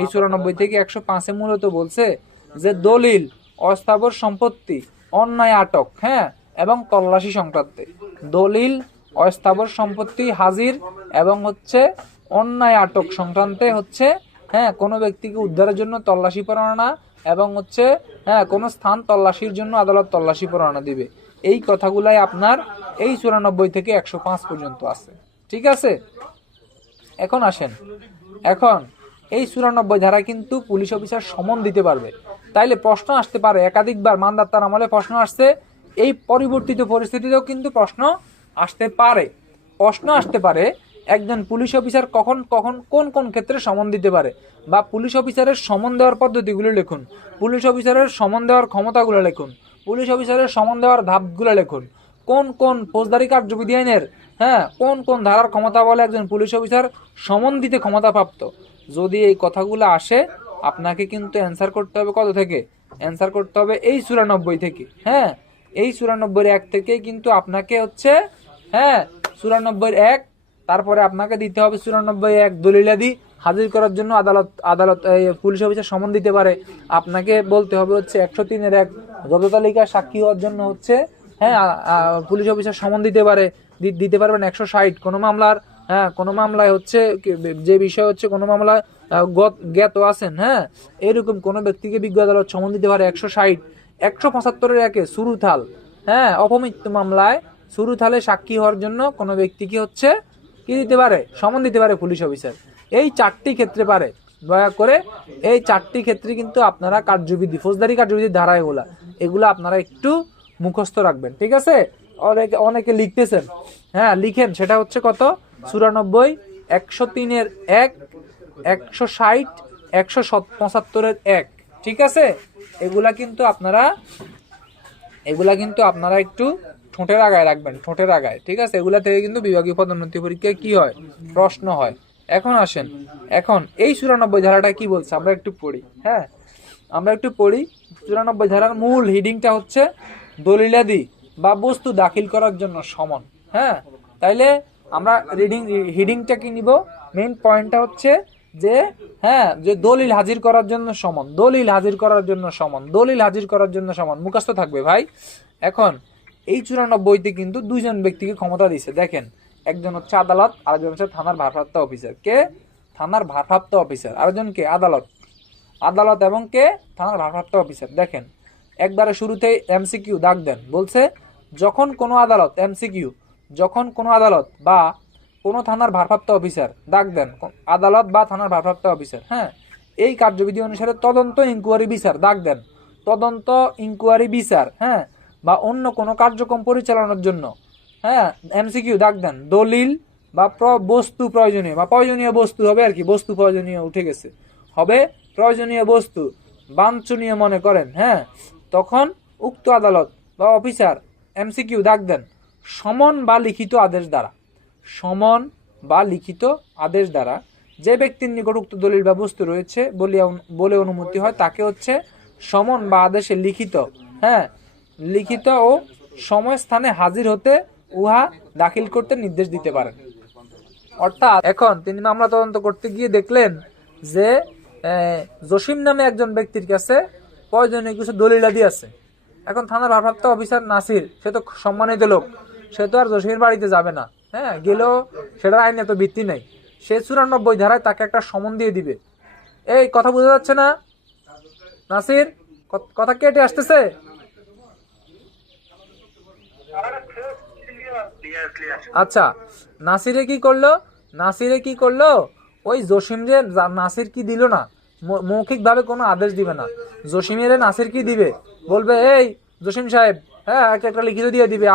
এই 94 থেকে 105-এ মূলত বলছে যে দলিল, অস্থাবর সম্পত্তি, অন্যায় আটক এবং তল্লাশি সংক্রান্তে। দলিল, অস্থাবর সম্পত্তি হাজির এবং হচ্ছে অন্যায় আটক সংক্রান্তে হচ্ছে কোনো ব্যক্তিকে উদ্ধারের জন্য তল্লাশি পরোয়ানা এবং হচ্ছে কোনো স্থান তল্লাশির জন্য আদালত তল্লাশি পরোয়ানা দিবে। এই কথাগুলাই আপনার এই 94 থেকে 105 পর্যন্ত আছে। ঠিক আছে, এখন আসেন, এখন এই 94 ধারা কিন্তু পুলিশ অফিসার সমন দিতে পারবে। তাইলে প্রশ্ন আসতে পারে, একাধিকবার মানদাত্তার আমলে প্রশ্ন আসছে, এই পরিবর্তিত পরিস্থিতিতেও কিন্তু প্রশ্ন আসতে পারে একজন পুলিশ অফিসার কখন কোন কোন ক্ষেত্রে সমন দিতে পারে, বা পুলিশ অফিসারের সমন দেওয়ার পদ্ধতিগুলো লিখুন, পুলিশ অফিসারের সমন দেওয়ার ক্ষমতাগুলো লিখুন, পুলিশ অফিসারের সমন দেওয়ার ধাপগুলো লিখুন, কোন কোন ফৌজদারি কার্যবিধি আইনের কোন কোন ধারার ক্ষমতা বলে একজন পুলিশ অফিসার সমন দিতে ক্ষমতাপ্রাপ্ত। যদি এই কথাগুলো আসে, আপনাকে কিন্তু অ্যান্সার করতে হবে কত থেকে? অ্যান্সার করতে হবে এই 94 থেকে। এই 94-1 থেকে কিন্তু আপনাকে হচ্ছে 94-1, তারপরে আপনাকে দিতে হবে 94-1 দলিলাদি হাজির করার জন্য আদালত পুলিশ অফিসার সমন দিতে পারে। আপনাকে বলতে হবে হচ্ছে 103-1 জব্দ তালিকার সাক্ষী হওয়ার জন্য হচ্ছে পুলিশ অফিসার সমন দিতে পারবেন 160 কোনো মামলায় হচ্ছে যে বিষয় হচ্ছে কোনো মামলায় জ্ঞাত আছেন, এরকম কোনো ব্যক্তিকে বিজ্ঞ আদালত সমন দিতে পারে 160। 175-1 সুরুথাল, অপমৃত্যু মামলায় সুরুথালে সাক্ষী হওয়ার জন্য কোনো ব্যক্তিকে হচ্ছে কি দিতে পারে? সমন দিতে পারে পুলিশ অফিসার। এই 4টি ক্ষেত্রে পারে। দয়া করে এই 4টি ক্ষেত্রে কিন্তু আপনারা কার্যবিধি, ফৌজদারি কার্যবিধির ধারা এগুলো আপনারা একটু মুখস্থ রাখবেন। ঠিক আছে, অনেকে লিখতেছেন, লিখেন, সেটা হচ্ছে কত? 94, 103-1, 160, 175-1। ঠিক আছে, এগুলা কিন্তু আপনারা একটু ঠোঁটের আগায় রাখবেন, ঠোঁটের আগায়। ঠিক আছে, এগুলা থেকে কিন্তু বিভাগীয় পদোন্নতি পরীক্ষায় কি হয়? প্রশ্ন হয়। এখন আসেন, এখন এই 94 ধারাটা কি বলছে আমরা একটু পড়ি। হ্যাঁ, আমরা একটু পড়ি। 94 ধারার মূল হিডিংটা হচ্ছে দলিলাদি বা বস্তু দাখিল করার জন্য সমন। হ্যাঁ, তাইলে আমরা হিডিংটা কি নিব? মেইন পয়েন্টটা হচ্ছে যে হ্যাঁ, যে দলিল হাজির করার জন্য সমন, দলিল হাজির করার জন্য সমন, দলিল হাজির করার জন্য সমন, মুখস্থ থাকবে ভাই। এখন এই 94তে কিন্তু দুইজন ব্যক্তিকে ক্ষমতা দিছে। দেখেন, একজন হচ্ছে আদালত, আরেকজন হচ্ছে থানার ভারপ্রাপ্ত অফিসার। কে? থানার ভারপ্রাপ্ত অফিসার। আরেকজন কে? আদালত। আদালত এবং কে? থানার ভারপ্রাপ্ত অফিসার। দেখেন, একবারে শুরুতেই এমসিকিউ দাগ দেন। বলছে যখন কোনো আদালত, এমসিকিউ, যখন কোনো আদালত বা কোনো থানার ভারপ্রাপ্ত অফিসার, দাগ দেন আদালত বা থানার ভারপ্রাপ্ত অফিসার, হ্যাঁ, এই কার্যবিধি অনুসারে তদন্ত, ইনকোয়ারি, বিচার, দাগ দেন তদন্ত, ইনকোয়ারি, বিচার, হ্যাঁ, বা অন্য কোনো কার্যক্রম পরিচালনার জন্য, হ্যাঁ, এমসিকিউ দাগ দেন দলিল বা বস্তু প্রয়োজনীয় বা প্রয়োজনীয় বস্তু হবে আর কি, বস্তু প্রয়োজনীয় উঠে গেছে, হবে প্রয়োজনীয় বস্তু বাঞ্ছনীয় মনে করেন, হ্যাঁ, তখন উক্ত আদালত বা অফিসার এমসিকিউ দাগ দেন সমন বা লিখিত আদেশ দ্বারা, সমন বা লিখিত আদেশ দ্বারা যে ব্যক্তির নিকট উক্ত দলিল বা বস্তু রয়েছে বলে অনুমতি হয় তাকে হচ্ছে সমন বা আদেশে লিখিত, হ্যাঁ, লিখিত ও সময় স্থানে হাজির হতে উহা দাখিল করতে নির্দেশ দিতে পারেন। অর্থাৎ এখন তিনি মামলা তদন্ত করতে গিয়ে দেখলেন যে জসিম নামে একজন ব্যক্তির কাছে প্রয়োজনীয় কিছু দলিলাদি আছে। এখন থানার ভারপ্রাপ্ত অফিসার নাসির, সে তো সম্মানিত লোক, সে তো আর জসিমের বাড়িতে যাবে না, হ্যাঁ, গেলেও সেটার আইনে তো ভিত্তি নেই। সে 94 ধারায় তাকে একটা সমন দিয়ে দিবে। এই কথা বোঝা যাচ্ছে না নাসির? কথা কেটে আসতেছে? আচ্ছা, নাসিরে কি করলো? নাসিরে কি করলো? ওই জসিমরে নাসির কি দিল না, মৌখিক ভাবে কোনো আদেশ দিবে না। জসিমের নাসির কি দিবে? বলবে এই জসিম সাহেব, হ্যাঁ, একটা লিখিত দিয়ে দিবে,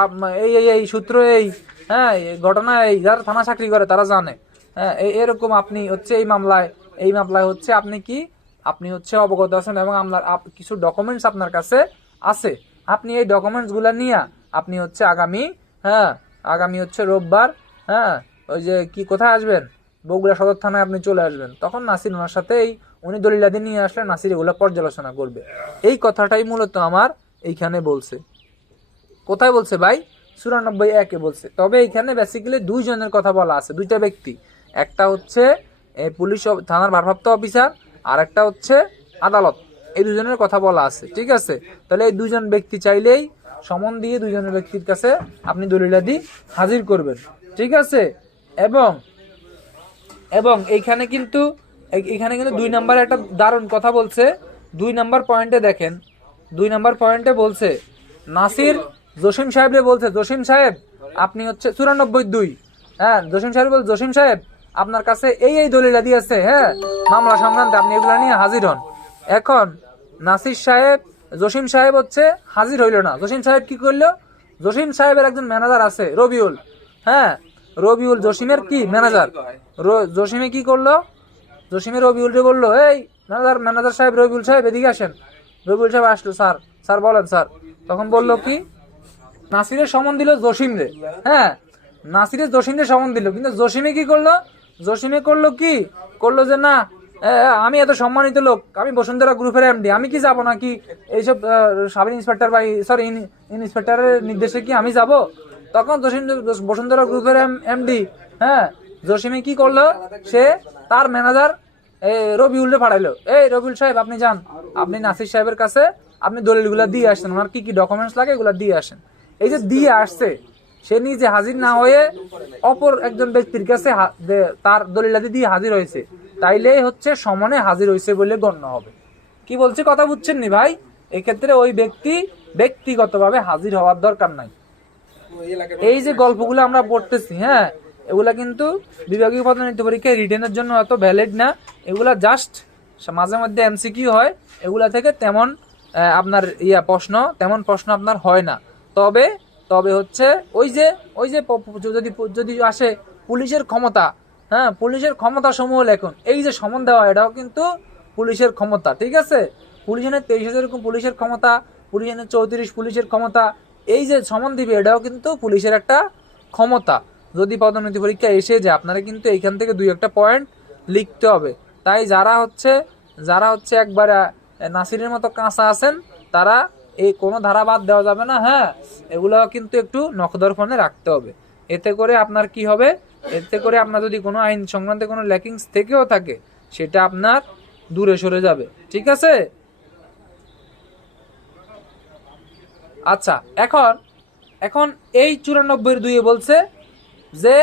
এই এই এই সূত্র এই, হ্যাঁ, ঘটনা এই, যারা থানা চাকরি করে তারা জানে, হ্যাঁ, এরকম আপনি হচ্ছে এই মামলায় হচ্ছে আপনি কি, আপনি হচ্ছে অবগত আছেন এবং আপনার কিছু ডকুমেন্টস আপনার কাছে আছে, আপনি এই ডকুমেন্টস গুলা নিয়ে আপনি হচ্ছে আগামী হচ্ছে রোববার, হ্যাঁ, ওই যে কি কোথায় আসবেন, বগুড়া সদর থানায় আপনি চলে আসবেন। তখন নাসির ওনার সাথে উনি দলিলাদি নিয়ে আসলে নাসির এগুলো পর্যালোচনা করবে। এই কথাটাই মূলত আমার এইখানে বলছে। কোথায় বলছে ভাই? 94(1) বলছে। তবে এইখানে বেসিক্যালি দুইজনের কথা বলা আছে, দুইটা ব্যক্তি, একটা হচ্ছে পুলিশ থানার ভারপ্রাপ্ত অফিসার, আর একটা হচ্ছে আদালত, এই দুজনের কথা বলা আছে। ঠিক আছে, তাহলে এই দুজন ব্যক্তি চাইলেই সমন দিয়ে দুজনের ব্যক্তির কাছে আপনি দলিলাদি হাজির করবেন। ঠিক আছে, এবং এইখানে কিন্তু 2 নম্বরে একটা দারুণ কথা বলছে। 2 নম্বর পয়েন্টে দেখেন, 2 নম্বর পয়েন্টে বলছে নাসির জসিম সাহেবরে বলছে, জসিম সাহেব আপনি হচ্ছে 94(2), হ্যাঁ, জসিম সাহেব বলছে জসিম সাহেব আপনার কাছে এই দলিলাদি আছে, হ্যাঁ, মামলা সংক্রান্ত, আপনি এগুলো নিয়ে হাজির হন। এখন নাসির সাহেব, জসিম সাহেব হচ্ছে হাজির হইল না। জসিম সাহেব কি করলো? জসিম সাহেবের একজন ম্যানেজার আছে রবিউল, হ্যাঁ, রবিউল জসিমের কি ম্যানেজার। জসিমে কি করলো? জসিমে রবিউলকে বললো, এই ম্যানেজার সাহেব, রবিউল সাহেব এদিকে আসেন। রবিউল সাহেব আসলো, স্যার বলেন স্যার। তখন বললো কি, নাসিরের সমন দিল জসিমরে, হ্যাঁ, নাসিরের জসিমরে সমন দিল, কিন্তু জসিমে কি করলো? জসিমে করলো কি, করলো যে না, আমি এত সম্মানিত লোক, আমি বসুন্ধরা গ্রুপের এমডি, আমি কি যাব নাকি এইসব সাব ইন্সপেক্টর বা সরি ইন্সপেক্টরের নির্দেশে কি আমি যাব? তখন জসিম বসুন্ধরা গ্রুপের এমডি, হ্যাঁ, জসিমে কি করলো, সে তার ম্যানেজার রবিউলরে পাঠাইলো, এই রবিউল সাহেব আপনি যান, আপনি নাসির সাহেবের কাছে আপনি দলিলগুলা দিয়ে আসেন, ওনার কি কি ডকুমেন্টস লাগে এগুলা দিয়ে আসেন। এই যে দিয়ে আসছে, সে নিজে হাজির না হয়ে অপর একজন ব্যক্তির কাছে তার দলিলাদি দিয়ে হাজির হয়েছে, তাইলে হচ্ছে সমনে হাজির হয়েছে বলে গণ্য হবে। কি বলছে কথা বুঝছেন নি ভাই? এক্ষেত্রে ওই ব্যক্তি ব্যক্তিগতভাবে হাজির হওয়ার দরকার নাই। এই যে গল্পগুলো আমরা পড়তেছি, হ্যাঁ, এগুলা কিন্তু বিভাগীয় পদোন্নতি পরীক্ষায় রিটেনের জন্য এত ভ্যালিড না, এগুলা জাস্ট মাঝে মধ্যে এমসিকিউ হয়, এগুলা থেকে তেমন আপনার তেমন প্রশ্ন আপনার হয় না। তবে হচ্ছে ওই যে যদি আসে পুলিশের ক্ষমতা, হ্যাঁ, পুলিশের ক্ষমতা সমূহ লেখন, এই যে সমন দেওয়া, এটাও কিন্তু পুলিশের ক্ষমতা। ঠিক আছে, পুলিশের 23,000 এরকম পুলিশের ক্ষমতা, পুলিশের 34 পুলিশের ক্ষমতা, এই যে সমন দিবে এটাও কিন্তু পুলিশের একটা ক্ষমতা। যদি পদোন্নতি পরীক্ষা এসে যায় আপনারা কিন্তু এইখান থেকে 2-1টা পয়েন্ট লিখতে হবে। তাই যারা হচ্ছে একবার নাসিরের মতো কাঁচা আছেন তারা এই কোনো ধারা বাদ দেওয়া যাবে না। হ্যাঁ, এগুলো কিন্তু একটু নখদর্পণে রাখতে হবে। এতে করে আপনার কি হবে, এতে করে আপনার যদি কোনো আইন সংক্রান্ত কোনো ল্যাকিংস থেকেও থাকে সেটা আপনার দূরে সরে যাবে। ঠিক আছে? আচ্ছা, এখন এই 94-2 বলছে যে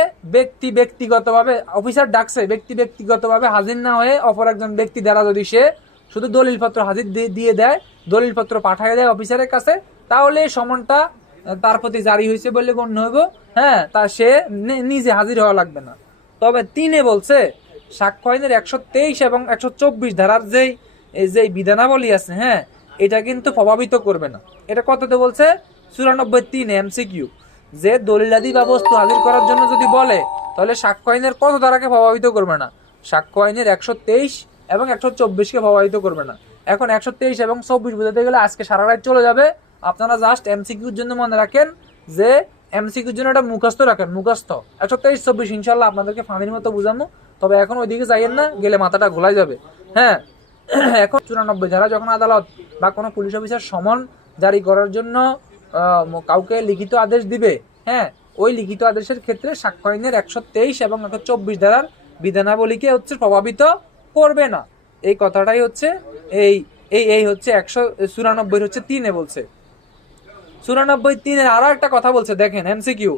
ব্যক্তিগতভাবে অফিসার ডাকছে, ব্যক্তিগতভাবে হাজির না হয়ে অপর একজন ব্যক্তি দ্বারা যদি সে শুধু দলিলপত্র হাজির দিয়ে দেয়, দলিলপত্র পাঠিয়ে দেয় অফিসারের কাছে, তাহলে এই সমনটা তার প্রতি জারি হয়েছে বলে গণ্য হইব। হ্যাঁ, তা সে নিজে হাজির হওয়া লাগবে না। তবে 3 বলছে সাক্ষ্য আইনের 123 এবং 124 ধারার যেই বিধানাবলী আছে, হ্যাঁ, এটা কিন্তু প্রভাবিত করবে না। এটা কততে বলছে? 94-3 এমসিকিউ, যে দলিলাদি বা বস্তু হাজির করার জন্য যদি বলে তাহলে সাক্ষ্য আইনের কত ধারাকে প্রভাবিত করবে না? সাক্ষ্য আইনের 123 এবং 124কে প্রভাবিত করবে না। এখন 123 এবং 24 বোঝাতে গেলে আজকে সারা রাত চলে যাবে। আপনারা জাস্ট এমসিকিউর জন্য মনে রাখেন যে এমসিকিউর জন্য এটা মুখস্থ রাখেন, মুখস্থ 123-24 ইনশাল্লাহ আপনাদেরকে ফানির মতো বুঝানো। তবে এখন ওইদিকে যাইয়েন না, গেলে মাথাটা ঘোলাই যাবে। হ্যাঁ, এখন 94 ধারা যখন আদালত বা কোনো পুলিশ অফিসার সমন জারি করার জন্য কাউকে লিখিত আদেশ দিবে, হ্যাঁ, ওই লিখিত আদেশের ক্ষেত্রে সাক্ষ্য আইনের 123 এবং 124 ধারার বিধানাবলীকে হচ্ছে প্রভাবিত করবে না। এই কথাটাই হচ্ছে এই হচ্ছে 194 হচ্ছে 3 বলছে। 94-3 আরো একটা কথা বলছে, দেখেন এমসিকিউ,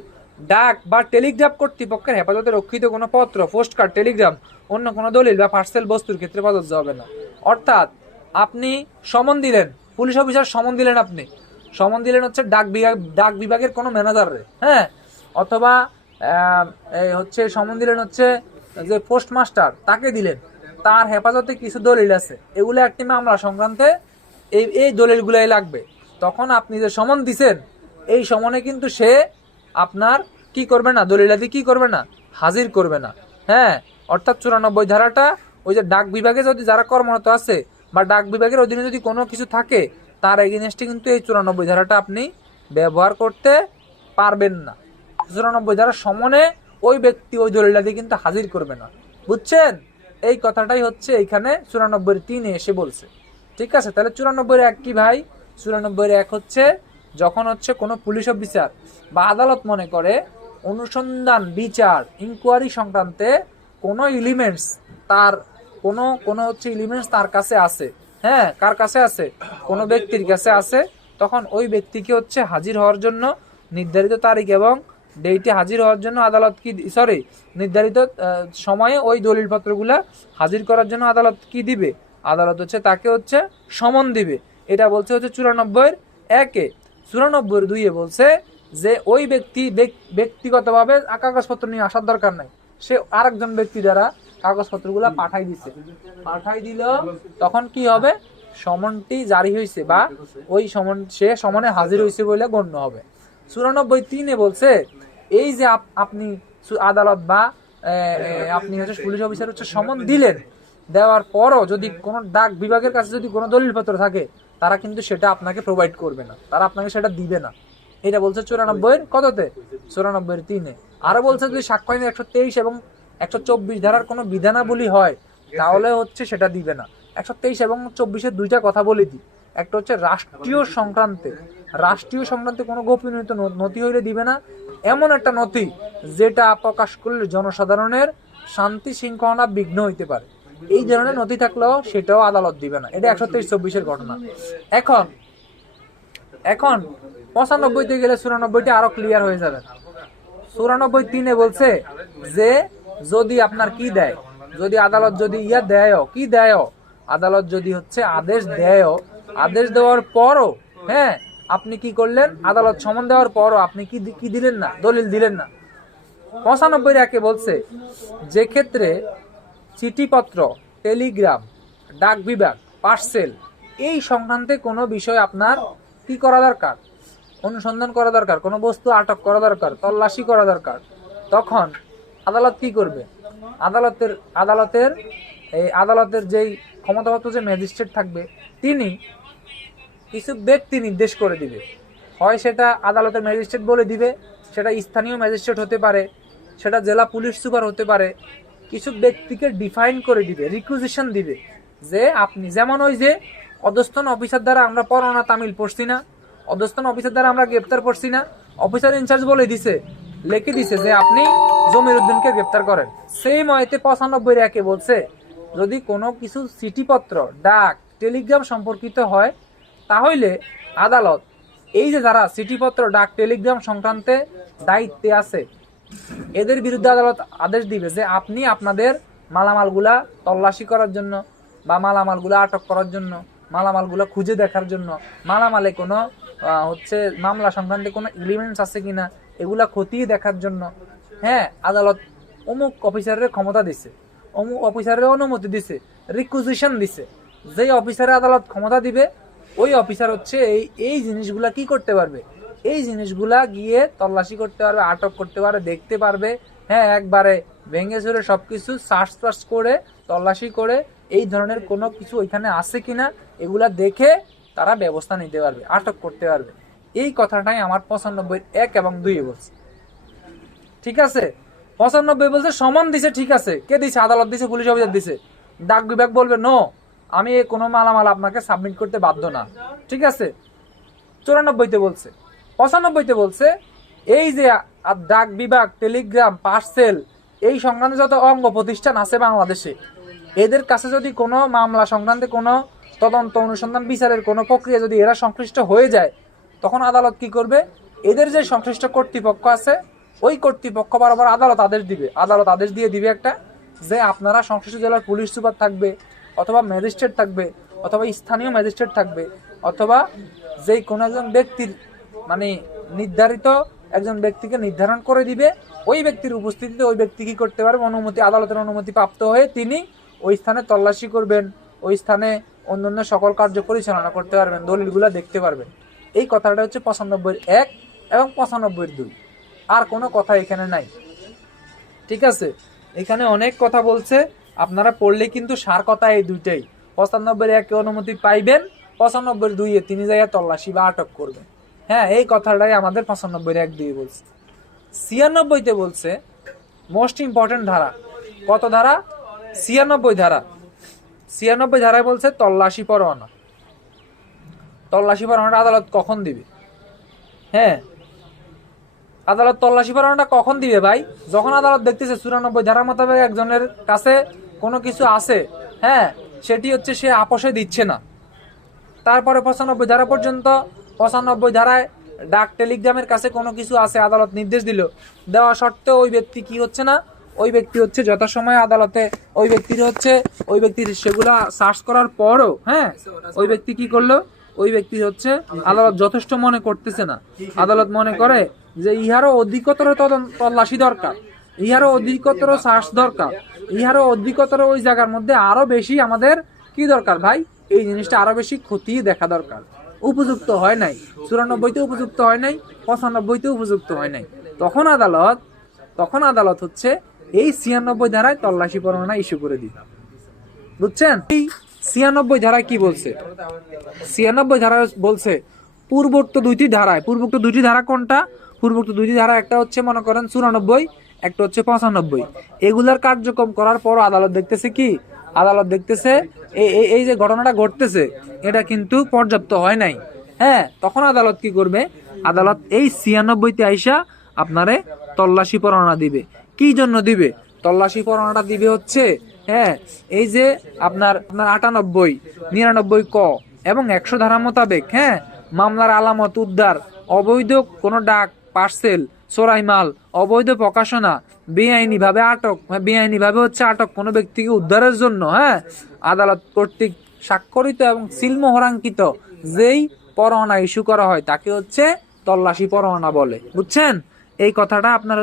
ডাক বা টেলিগ্রাফ কর্তৃপক্ষের হেফাজতে রক্ষিত কোনো পত্র, পোস্ট কার্ড, টেলিগ্রাম, অন্য কোনো দলিল বা পার্সেল বস্তুর ক্ষেত্রে প্রযোজ্য হবে না। অর্থাৎ আপনি সমন দিলেন, পুলিশ অফিসার সমন দিলেন, আপনি সমন দিলেন হচ্ছে ডাক বিভাগের কোনো ম্যানেজারে, হ্যাঁ, অথবা হচ্ছে সমন দিলেন হচ্ছে যে পোস্টমাস্টার, তাকে দিলেন, তার হেফাজতে কিছু দলিল আছে, এগুলো একটি মামলা সংক্রান্তে এই দলিলগুলাই লাগবে। তখন আপনি যে সমন দিছেন, এই সমনে কিন্তু সে আপনার কি করবে না, দলিলাদি কি করবে না, হাজির করবে না। হ্যাঁ, অর্থাৎ 94 ধারাটা ওই যে ডাক বিভাগে যদি যারা কর্মরত আছে বা ডাক বিভাগের অধীনে যদি কোনো কিছু থাকে, তার এগেইনস্টে কিন্তু এই 94 ধারাটা আপনি ব্যবহার করতে পারবেন না। 94 ধারার সমনে ওই ব্যক্তি ওই দলিলাদি কিন্তু হাজির করবে না। বুঝছেন? এই কথাটাই হচ্ছে এইখানে 94-3 এসে বলছে। ঠিক আছে? তাহলে 94-1 কি ভাই? 94-1 হচ্ছে যখন হচ্ছে কোনো পুলিশ অফিসার বা আদালত মনে করে অনুসন্ধান, বিচার, ইনকোয়ারি সংক্রান্তে কোনো এলিমেন্টস তার কোনো হচ্ছে এলিমেন্টস তার কাছে আছে, হ্যাঁ, কার কাছে আছে? কোনো ব্যক্তির কাছে আছে, তখন ওই ব্যক্তিকে হচ্ছে হাজির হওয়ার জন্য নির্ধারিত তারিখ এবং ডেটে হাজির হওয়ার জন্য আদালত নির্ধারিত সময়ে ওই দলিলপত্রগুলা হাজির করার জন্য আদালত কি দিবে? আদালত হচ্ছে তাকে হচ্ছে সমন দিবে। এটা বলছে হচ্ছে 94-1। 94-2 বলছে যে ওই ব্যক্তিগতভাবে কাগজপত্র নিয়ে আসার দরকার নাই, সে আরেকজন ব্যক্তি দ্বারা কাগজপত্রগুলা পাঠাই দিল, তখন কি হবে? সমনটি জারি হয়েছে বা ওই সে সমনে হাজির হয়েছে বলে গণ্য হবে। 94-3 বলছে এই যে আপনি আদালত বা আপনি হচ্ছে পুলিশ অফিসার হচ্ছে সমন দিলেন, দেওয়ার পরও যদি কোনো ডাক বিভাগের কাছে যদি কোনো দলিলপত্র থাকে, তারা কিন্তু সেটা আপনাকে প্রোভাইড করবে না, তারা আপনাকে সেটা দিবে না। এটা বলছে 94-কততে? 94-3। আরো বলছে যদি সাক্ষ্য আইনের 123 এবং 124 ধারার কোনো বিধানাবলী হয়, তাহলে হচ্ছে সেটা দিবে না। 123 এবং 24-এর দুইটা কথা বলে দিই। একটা হচ্ছে রাষ্ট্রীয় সংক্রান্তে কোনো গোপনীয় নথি হইলে দিবে না, এমন একটা নথি যেটা প্রকাশ করলে জনসাধারণের শান্তি শৃঙ্খলা বিঘ্ন হইতে পারে, এই ধরনের নথি থাকলেও সেটাও আদালত দিবে না। এটা 123-24-এর ঘটনা। এখন 95-তে গেলে 94-টা আরো ক্লিয়ার হয়ে যাবে। 94-3 বলছে যে যদি আপনার কি দেয়, যদি আদালত যদি আদালত যদি হচ্ছে আদেশ দেওয়ার পরও, হ্যাঁ, আপনি কি করলেন? আদালত সমন দেওয়ার পরও আপনি কি দিলেন না, দলিল দিলেন না। 95-1 বলছে যে ক্ষেত্রে চিঠিপত্র, টেলিগ্রাম, ডাক বিভাগ, পার্সেল এই সংক্রান্তে কোনো বিষয় আপনার কি করা দরকার? অনুসন্ধান করা দরকার, কোনো বস্তু আটক করা দরকার, তল্লাশি করা দরকার, তখন আদালত কি করবে? আদালতের যেই ক্ষমতাপ্রাপ্ত যে ম্যাজিস্ট্রেট থাকবে, তিনি কিছু ব্যক্তি নির্দেশ করে দিবে। হয় সেটা আদালতের ম্যাজিস্ট্রেট বলে দিবে, সেটা স্থানীয় ম্যাজিস্ট্রেট হতে পারে, সেটা জেলা পুলিশ সুপার হতে পারে, কিছু ব্যক্তিকে ডিফাইন করে দিবে, রিকুইজিশন দিবে যে আপনি, যেমন ওই যে অধস্তন অফিসার দ্বারা আমরা পরোয়ানা তামিল পড়ছি না, অধস্তন অফিসার দ্বারা আমরা গ্রেপ্তার করছি না, অফিসার ইনচার্জ বলে দিছে, লিখে দিছে যে আপনি জমির উদ্দিনকে গ্রেপ্তার করেন। সেই ময়তে 95 বলছে যদি কোনো কিছু চিঠিপত্র, ডাক, টেলিগ্রাম সম্পর্কিত হয় তাহলে আদালত এই যে যারা চিঠিপত্র, ডাক, টেলিগ্রাম সংক্রান্তে দায়িত্বে আছে এদের বিরুদ্ধে আদালত আদেশ দিবে যে আপনি আপনাদের মালামালগুলা তল্লাশি করার জন্য বা মালামালগুলা আটক করার জন্য, মালামালগুলা খুঁজে দেখার জন্য, মালামালে কোনো মামলা সংক্রান্তে কোনো এলিমেন্টস আছে কিনা এগুলা খতিয়ে দেখার জন্য, হ্যাঁ, আদালত অমুক অফিসারের ক্ষমতা দিছে, অমুক অফিসারের অনুমতি দিছে, রিকুইজিশন দিছে। যেই অফিসারে আদালত ক্ষমতা দিবে ওই অফিসার এই জিনিসগুলা কি করতে পারবে, এই জিনিসগুলা গিয়ে তল্লাশি করতে পারবে, আটক করতে পারবে, দেখতে পারবে, হ্যাঁ, একবারে ভেঙে চুরে সবকিছু সার্চ করে তল্লাশি করে এই ধরনের কোনো কিছু ওইখানে আছে কিনা এগুলা দেখে তারা ব্যবস্থা নিতে পারবে, আটক করতে পারবে। এই কথাটাই আমার 95(1) এবং 2 বলছে। ঠিক আছে, 95 বলছে সমন দিছে, ঠিক আছে, কে দিছে? আদালত দিছে, পুলিশ অফিসার দিছে। ডাক বিভাগ বলবে নো, আমি কোনো মালামাল আপনাকে সাবমিট করতে বাধ্য না, ঠিক আছে। 94 বলছে, 95 বলছে এই যে ডাক বিভাগ, টেলিগ্রাম, পার্সেল এই সংক্রান্ত যত অঙ্গ প্রতিষ্ঠান আছে বাংলাদেশে, এদের কাছে যদি কোনো মামলা সংক্রান্তে কোনো তদন্ত, অনুসন্ধান, বিচারের কোনো প্রক্রিয়া যদি এরা সংশ্লিষ্ট হয়ে যায়, তখন আদালত কি করবে? এদের যে সংশ্লিষ্ট কর্তৃপক্ষ আছে ওই কর্তৃপক্ষ বরাবর আদালত আদেশ দিবে। আদালত আদেশ দিয়ে দিবে একটা যে আপনারা সংশ্লিষ্ট জেলার পুলিশ সুপার থাকবে, অথবা ম্যাজিস্ট্রেট থাকবে, অথবা স্থানীয় ম্যাজিস্ট্রেট থাকবে, অথবা যেই কোনো একজন ব্যক্তির মানে নির্ধারিত একজন ব্যক্তিকে নির্ধারণ করে দিবে। ওই ব্যক্তির উপস্থিতিতে ওই ব্যক্তি কি করতে পারবে? অনুমতি, আদালতের অনুমতি প্রাপ্ত হয়ে তিনি ওই স্থানে তল্লাশি করবেন, ওই স্থানে অন্যান্য সকল কার্য পরিচালনা করতে পারবেন, দলিলগুলা দেখতে পারবেন। এই কথাটা হচ্ছে 95(1) এবং 95(2). আর কোনো কথা এখানে নাই, ঠিক আছে। এখানে অনেক কথা বলছে, আপনারা পড়লে কিন্তু সার কথা এই দুইটাই। 95(1) অনুমতি পাইবেন, 95(2) তিনি জায়গায় তল্লাশি বা আটক করবেন। হ্যাঁ, এই কথাটাই আমাদের 95(1)(2) বলছে। 96 বলছে মোস্ট ইম্পর্টেন্ট ধারা। কত ধারা? 96 ধারা। 96 ধারায় বলছে তল্লাশি পরোয়ানা। তল্লাশি পরোয়ানাটা আদালত কখন দিবে? হ্যাঁ, আদালত তল্লাশি পরোয়ানাটা কখন দিবে ভাই? যখন আদালত দেখতেছে 94 ধারা মোতাবেক একজনের কাছে কোনো কিছু আছে, হ্যাঁ, সেটি সে আপোষে দিচ্ছে না। তারপরে 95 ধারা পর্যন্ত, 95 ধারায় ডাক, টেলিগ্রামের কাছে কোনো কিছু আছে, আদালত নির্দেশ দিল, দেওয়া সত্ত্বেও ওই ব্যক্তি কি হচ্ছে না, ওই ব্যক্তি যথাসময়ে আদালতে ওই ব্যক্তির সেগুলা সার্চ করার পরও, হ্যাঁ, ওই ব্যক্তি কি করলো? ওই ব্যক্তি আদালত যথেষ্ট মনে করতেছে না। আদালত মনে করে যে ইহারও অধিকতর তল্লাশি দরকার, ইহারও অধিকতর সার্চ দরকার, ইহারও অধিকতর ওই জায়গার মধ্যে আরো বেশি আমাদের কি দরকার ভাই? এই জিনিসটা আরো বেশি খতিয়ে দেখা দরকার। উপযুক্ত হয় নাই, 94-তে উপযুক্ত হয় নাই, 95-তে উপযুক্ত হয় নাই। তখন আদালত এই 96 ধারায় তল্লাশি পরোয়ানা ইস্যু করে দিবে। বুঝছেন? এই 96 ধারায় কি বলছে? 96 ধারায় বলছে পূর্বোক্ত দুইটি ধারা কোনটা? পূর্বোক্ত দুইটি ধারা একটা মনে করেন 94, একটা 95। এগুলার কার্যক্রম করার পর আদালত দেখতেছে কি? আদালত দেখতেছে এই যে ঘটনাটা ঘটতেছে এটা কিন্তু পর্যাপ্ত হয় নাই। হ্যাঁ, তখন আদালত কি করবে? আদালত এই 96-তে আইসা আপনারে তল্লাশি পরোয়ানা দিবে। কি জন্য দিবে? তল্লাশি পরোয়ানাটা দিবে হ্যাঁ, এই যে আপনার 98, 99 ক এবং 100 ধারা মোতাবেক, হ্যাঁ, মামলার আলামত উদ্ধার, অবৈধ কোনো ডাক, পার্সেল, চোরাই মাল, অবৈধ প্রকাশনা, বেআইনিভাবে আটক কোনো ব্যক্তিকে উদ্ধারের জন্য, হ্যাঁ, আদালত কর্তৃক স্বাক্ষরিত এবং সিলমোহরাঙ্কিত যেই পরোয়ানা ইস্যু করা হয় তাকে তল্লাশি পরোয়ানা বলে। বুঝছেন? এই কথাটা আপনার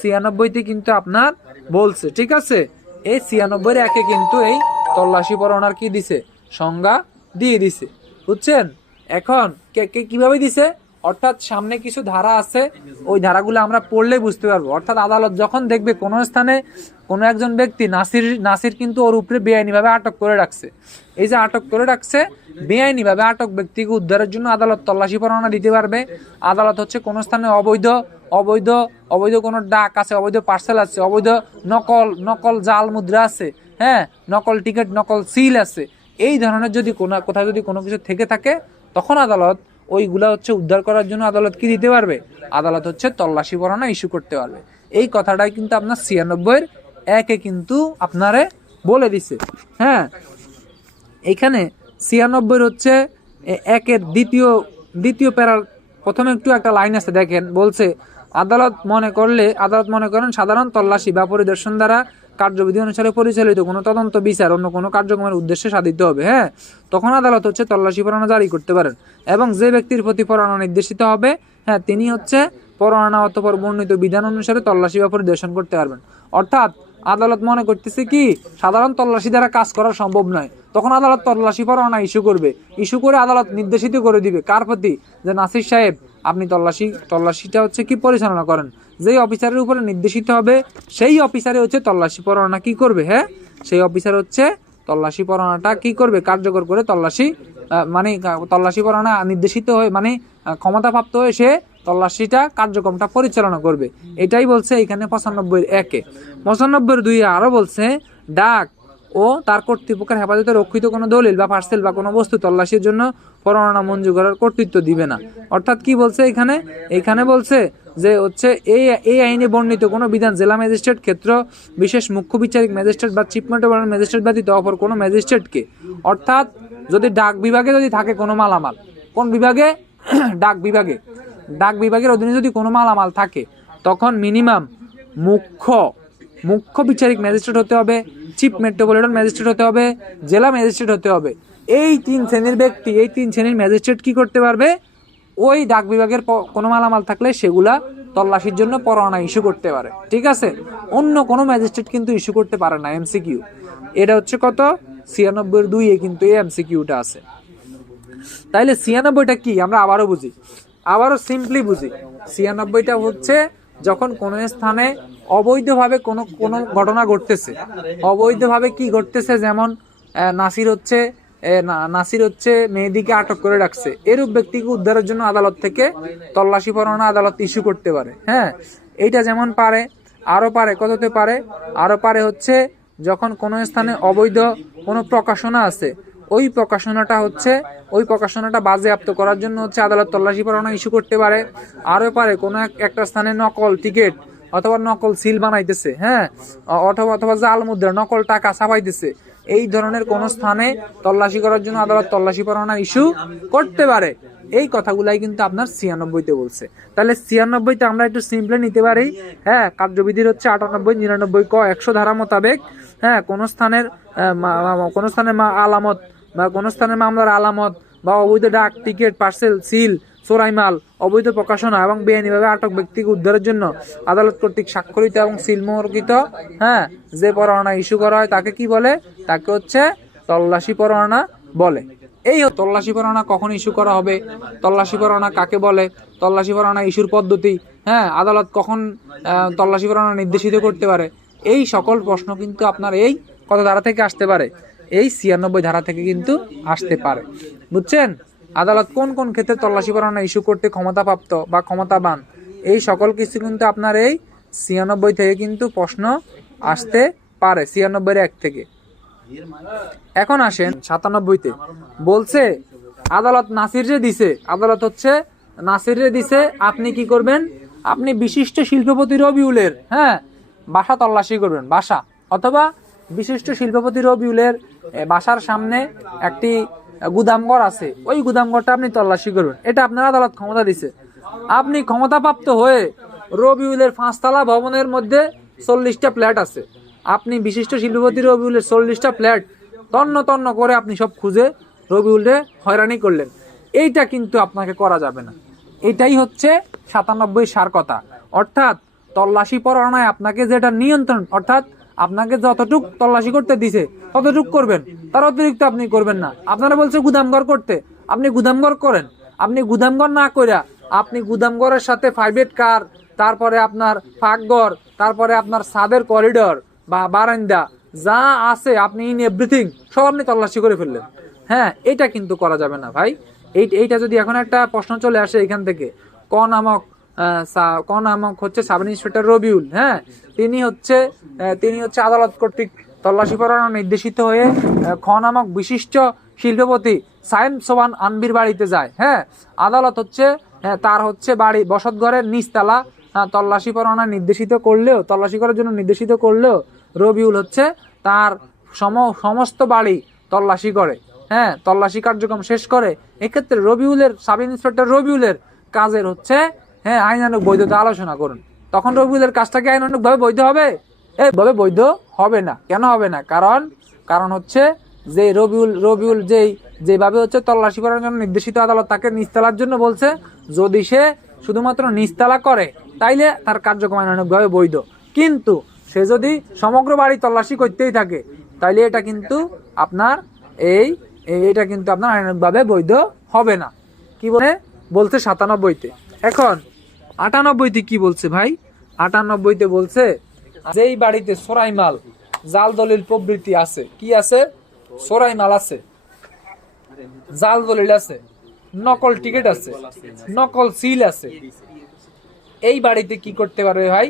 96-তে কিন্তু আপনার বলছে, ঠিক আছে। এই 96-1 কিন্তু এই তল্লাশি পরোয়ানার কি দিছে? সংজ্ঞা দিয়ে দিছে। বুঝছেন? এখন কিভাবে দিছে? অর্থাৎ সামনে কিছু ধারা আছে, ওই ধারাগুলো আমরা পড়লে বুঝতে পারবো। অর্থাৎ আদালত যখন দেখবে কোনো স্থানে কোনো একজন ব্যক্তি নাসির কিন্তু ওর উপরে বেআইনিভাবে আটক করে রাখছে, এই যে আটক করে রাখছে, বেআইনিভাবে আটক ব্যক্তিকে উদ্ধারের জন্য আদালত তল্লাশি পরোয়ানা দিতে পারবে। আদালত কোনো স্থানে অবৈধ অবৈধ অবৈধ কোনো ডাক আছে, অবৈধ পার্সেল আছে, অবৈধ নকল জাল মুদ্রা আছে, হ্যাঁ, নকল টিকিট, নকল সিল আছে, এই ধরনের যদি কোথাও যদি কোনো কিছু থেকে থাকে, তখন আদালত ওইগুলা হচ্ছে উদ্ধার করার জন্য আদালত কি দিতে পারবে? আদালত হচ্ছে তল্লাশি পরোয়ানা ইস্যু করতে পারবে। এই কথাটাই কিন্তু আপনার 96-1 কিন্তু আপনারে বলে দিছে। হ্যাঁ, এখানে 96 হচ্ছে 1-এর দ্বিতীয় প্যারার প্রথমে একটু একটা লাইন আছে, দেখেন, বলছে আদালত মনে করেন সাধারণ তল্লাশি বা পরিদর্শন দ্বারা কার্যবিধি অনুসারে পরিচালিত কোনো তদন্ত বিচার অন্য কোনো কার্যক্রমের উদ্দেশ্যে সাধিত হবে, হ্যাঁ, তখন আদালত হচ্ছে তল্লাশি পরোয়ানা জারি করতে পারেন। এবং যে ব্যক্তির প্রতি পরোয়ানা নির্দেশিত হবে, হ্যাঁ, তিনি হচ্ছে পরোয়ানা অথবা বর্ণিত বিধান অনুসারে তল্লাশি বা পরিদর্শন করতে পারবেন। অর্থাৎ আদালত মনে করতেছে কি সাধারণ তল্লাশি দ্বারা কাজ করা সম্ভব নয়, তখন আদালত তল্লাশি পরোয়ানা ইস্যু করে আদালত নির্দেশিত করে দিবে কার প্রতি? যে নাসির সাহেব, আপনি তল্লাশিটা হচ্ছে কি পরিচালনা করেন, যেই অফিসারের উপরে নির্দেশিত হবে সেই অফিসারে হচ্ছে তল্লাশি পরোয়ানা কি করবে, হ্যাঁ, সেই অফিসার হচ্ছে তল্লাশি পরোয়ানাটা কি করবে, কার্যকর করে তল্লাশি পরোয়ানা নির্দেশিত হয়ে ক্ষমতাপ্রাপ্ত হয়ে সে তল্লাশিটা কার্যক্রমটা পরিচালনা করবে। এটাই বলছে এখানে 95-1-এ। 95-2-এ আরো বলছে ডাক ও তার কর্তৃপক্ষের হেফাজতে রক্ষিত কোনো দলিল বা পার্সেল বা কোনো বস্তু তল্লাশির জন্য পরোয়ানা মঞ্জুর করার কর্তৃত্ব দিবে না। অর্থাৎ কি বলছে এখানে বলছে যে হচ্ছে এই আইনে বর্ণিত কোনো বিধান জেলা ম্যাজিস্ট্রেট, ক্ষেত্র বিশেষ মুখ্য বিচারিক ম্যাজিস্ট্রেট বা চিফ মেট্রোপলিটন ম্যাজিস্ট্রেট ব্যতীত অপর কোনো ম্যাজিস্ট্রেটকে, অর্থাৎ যদি ডাক বিভাগে যদি থাকে কোনো মালামাল, কোন বিভাগে? ডাক বিভাগের অধীনে যদি কোনো মালামাল থাকে, তখন মিনিমাম মুখ্য বিচারিক ম্যাজিস্ট্রেট হতে হবে, চিফ মেট্রোপলিটন ম্যাজিস্ট্রেট হতে হবে, জেলা ম্যাজিস্ট্রেট হতে হবে। এই 3 শ্রেণীর ব্যক্তি, এই 3 শ্রেণীর ম্যাজিস্ট্রেট কি করতে পারবে? ওই ডাক বিভাগের কোনো মালামাল থাকলে সেগুলা তল্লাশির জন্য পরোয়ানা ইস্যু করতে পারে, ঠিক আছে? অন্য কোনো ম্যাজিস্ট্রেট কিন্তু ইস্যু করতে পারে না। এমসিকিউ এটা হচ্ছে কত? 96-2-এ কিন্তু এই এমসিকিউটা আছে। তাইলে 96টা কি আমরা আবারও সিম্পলি বুঝি। 96টা হচ্ছে যখন কোনো স্থানে অবৈধভাবে কোনো ঘটনা ঘটতেছে, অবৈধভাবে কি ঘটতেছে, যেমন নাসির হচ্ছে মেহেদীকে আটক করে রাখছে, এরূপ ব্যক্তিকে উদ্ধারের জন্য আদালত থেকে তল্লাশি পরোয়ানা আদালত ইস্যু করতে পারে। হ্যাঁ, এইটা যেমন পারে, আরো পারে কততে পারে, আরো পারে হচ্ছে যখন কোনো স্থানে অবৈধ কোনো প্রকাশনা আছে, ওই প্রকাশনাটা বাজেয়াপ্ত করার জন্য হচ্ছে আদালত তল্লাশি পরোয়ানা ইস্যু করতে পারে। আরো পারে কোনো একটা স্থানে নকল টিকিট অথবা নকল সিল বানাইতেছে, হ্যাঁ, অথবা জাল মুদ্রা, নকল টাকা ছাপাইতেছে, এই ধরনের কোন স্থানে তল্লাশি করার জন্য আদালত তল্লাশি পরোয়ানা ইস্যু করতে পারে। এই কথাগুলাই কিন্তু আপনার 96-তে বলছে। তাহলে 96-তে আমরা একটু সিম্পলি নিতে পারি, হ্যাঁ, কার্যবিধির হচ্ছে 98, 99 ক 100 ধারা মোতাবেক, হ্যাঁ, কোন স্থানের আলামত বা কোন স্থানের মামলার আলামত বা অবৈধ ডাক টিকিট, পার্সেল, সিল, চোরাই মাল, অবৈধ প্রকাশনা এবং বেআইনিভাবে আটক ব্যক্তিকে উদ্ধারের জন্য আদালত কর্তৃক স্বাক্ষরিত এবং সিলমোহরকৃত, হ্যাঁ, যে পরোয়ানা ইস্যু করা হয় তাকে কি বলে? তাকে হচ্ছে তল্লাশি পরোয়ানা বলে। এই তল্লাশি পরোয়ানা কখন ইস্যু করা হবে, তল্লাশি পরোয়ানা কাকে বলে, তল্লাশি পরোয়ানা ইস্যুর পদ্ধতি, হ্যাঁ, আদালত কখন তল্লাশি পরোয়ানা নির্দেশিত করতে পারে, এই সকল প্রশ্ন কিন্তু আপনার এই কত ধারা থেকে আসতে পারে? এই 96 ধারা থেকে কিন্তু আসতে পারে। বুঝছেন? আদালত কোন কোন ক্ষেত্রে তল্লাশি পরোয়ানা ইস্যু করতে ক্ষমতাপ্রাপ্ত বা ক্ষমতাবান, এই সকল কিছু কিন্তু আপনার এই 96 থেকে কিন্তু প্রশ্ন আসতে পারে, 96-1 থেকে। এখন আসেন 97-তে, বলছে আদালত নাসিরে দিছে, আপনি কি করবেন? আপনি বিশিষ্ট শিল্পপতি রবিউলের, হ্যাঁ, বাসা তল্লাশি করবেন, বাসা, অথবা বিশিষ্ট শিল্পপতি রবিউলের বাসার সামনে একটি গুদামঘর আছে, ওই গুদামঘরটা আপনি তল্লাশি করবেন। এটা আপনার আদালত ক্ষমতা দিছে। আপনি ক্ষমতাপ্রাপ্ত হয়ে রবিউলের 5তলা ভবনের মধ্যে 40টা ফ্ল্যাট আছে, আপনি বিশিষ্ট শিল্পপতি রবিউলের 40টা ফ্ল্যাট তন্ন করে আপনি সব খুঁজে রবিউলরে হয়রানি করলেন। এইটা কিন্তু আপনাকে করা যাবে না। এটাই হচ্ছে 97 সার কথা। অর্থাৎ তল্লাশি পরোয়ানায় আপনাকে যেটা নিয়ন্ত্রণ, অর্থাৎ আপনাকে যতটুক তল্লাশি করতে দিছে ততটুক করবেন, তার অতিরিক্ত আপনি করবেন না। আপনারা বলছে গুদামঘর করতে, আপনি গুদামঘর করেন। আপনি গুদামঘর না কইরা আপনি গুদামঘরের সাথে প্রাইভেট কার, তারপরে আপনার ফাঁকঘর, তারপরে আপনার ছাদের করিডর বা বারান্দা যা আছে, আপনি ইন এভরিথিং সব আপনি তল্লাশি করে ফেললেন। হ্যাঁ, এটা কিন্তু করা যাবে না ভাই। এইটা যদি এখন একটা প্রশ্ন চলে আসে এখান থেকে, ক নামক ক নামক হচ্ছে সাব ইন্সপেক্টর রবিউল, হ্যাঁ, তিনি হচ্ছে আদালত কর্তৃক তল্লাশি পরোয়ানা নির্দেশিত হয়ে খ নামক বিশিষ্ট শিল্পপতি সাইম সোবান আনবির বাড়িতে যায়। হ্যাঁ, আদালত হচ্ছে তার হচ্ছে বাড়ি বসতঘরের নিচতলা তল্লাশি পরোয়ানা তল্লাশি করার জন্য নির্দেশিত করলেও রবিউল হচ্ছে তার সমস্ত বাড়ি তল্লাশি করে। হ্যাঁ, তল্লাশি কার্যক্রম শেষ করে। এক্ষেত্রে সাব ইন্সপেক্টর রবিউলের কাজের হচ্ছে আইনানুগ বৈধতা আলোচনা করুন। তখন রবিউলের কাজটা কি আইনানুগ ভাবে বৈধ হবে? এইভাবে বৈধ হবে না। কেন হবে না? কারণ হচ্ছে যে রবিউল যেভাবে হচ্ছে তল্লাশি করার জন্য নির্দেশিত, আদালত তাকে নিচতলার জন্য বলছে, যদি সে শুধুমাত্র নিচতলা করে তাইলে তার কার্যক্রম আইনানুগভাবে বৈধ। কিন্তু সে যদি সমগ্র বাড়ি তল্লাশি করতেই থাকে তাইলে এটা কিন্তু আপনার আইনানুগভাবে বৈধ হবে না। কি বলছে 97-তে। এখন 98-তে কি বলছে ভাই? 98-তে বলছে যেই বাড়িতে চোরাই মাল, জাল দলিল প্রভৃতি আছে, কি আছে? চোরাই মাল আছে, জাল দলিল আছে, নকল টিকিট আছে, নকল সিল আছে, এই বাড়িতে কি করতে পারবে ভাই?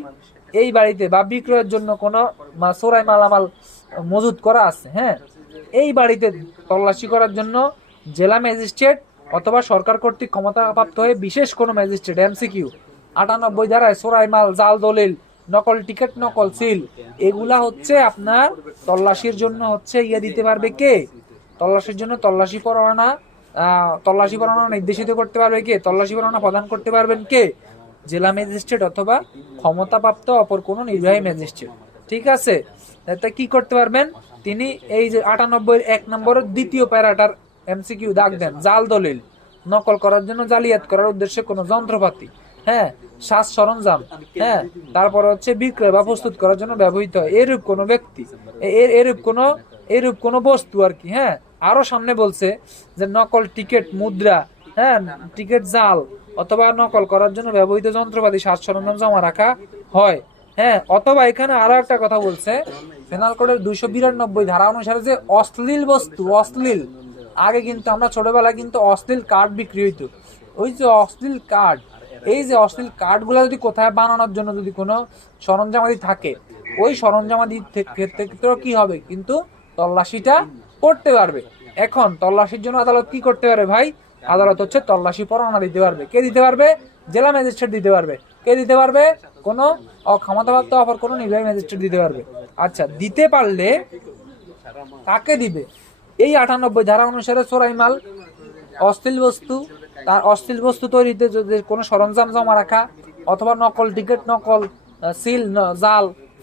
এই বাড়িতে বা বিক্রয়ের জন্য কোনো চোরাই মালামাল মজুদ করা আছে, হ্যাঁ, এই বাড়িতে তল্লাশি করার জন্য জেলা ম্যাজিস্ট্রেট অথবা সরকার কর্তৃক ক্ষমতাপ্রাপ্ত হয়ে বিশেষ কোনো ম্যাজিস্ট্রেট এমসিকিউ 98 ধারায় চোরাই মাল, জাল দলিল, নকল টিকিট, নকল সিল, এগুলা হচ্ছে আপনার তল্লাশির জন্য হচ্ছে দিতে পারবে কে? তল্লাশির জন্য তল্লাশি পরোয়ানা নির্দেশিত করতে পারবে কে? তল্লাশি পরোয়ানা প্রদান করতে পারবেন কে? জেলা ম্যাজিস্ট্রেট অথবা ক্ষমতাপ্রাপ্ত অপর কোনো নির্বাহী ম্যাজিস্ট্রেট। ঠিক আছে, তা কি করতে পারবেন তিনি? এই যে 98-1 নম্বরের দ্বিতীয় প্যারাটার এমসিকিউ দাগ দেন, জাল দলিল নকল করার জন্য জালিয়াত করার উদ্দেশ্যে কোনো যন্ত্রপাতি, হ্যাঁ, সাজ সরঞ্জাম, হ্যাঁ, তারপর হচ্ছে বিক্রয় বা প্রস্তুত করার জন্য ব্যবহৃত হয় এরূপ কোনো ব্যক্তি, এরূপ কোনো বস্তু আর কি। হ্যাঁ, আরো সামনে বলছে যে নকল টিকিট, মুদ্রা, হ্যাঁ, টিকিট জাল অথবা নকল করার জন্য ব্যবহৃত যন্ত্রপাতি, সাজ সরঞ্জাম জমা রাখা হয়। হ্যাঁ, অথবা এখানে আরো একটা কথা বলছে, পেনাল কোডের 292 ধারা অনুসারে যে অশ্লীল বস্তু, অশ্লীল, আগে কিন্তু আমরা ছোটবেলায় কিন্তু অশ্লীল কার্ড বিক্রি হইতো, ওই যে অশ্লীল কার্ড, এই যে অশ্লীল কার্ডগুলো যদি কোথায় বানানোর জন্য যদি কোনো সরঞ্জামাদি থাকে, ওই সরঞ্জামাদি ক্ষেত্রে কি হবে? কিন্তু তল্লাশিটা করতে পারবে। এখন তল্লাশির জন্য আদালত কি করতে পারে ভাই? আদালত হচ্ছে তল্লাশি পরোয়ানা দিতে পারবে। কে দিতে পারবে? জেলা ম্যাজিস্ট্রেট দিতে পারবে। কে দিতে পারবে? কোনো ক্ষমতাপ্রাপ্ত অপর কোনো নির্বাহী ম্যাজিস্ট্রেট দিতে পারবে। আচ্ছা, দিতে পারলে কাকে দিবে? এই 98 ধারা অনুসারে চোরাই মাল, অশ্লীল বস্তু তৈরিতে যদি কোনো সরঞ্জাম জমা রাখা অথবা নকল টিকিট, নকল সিল,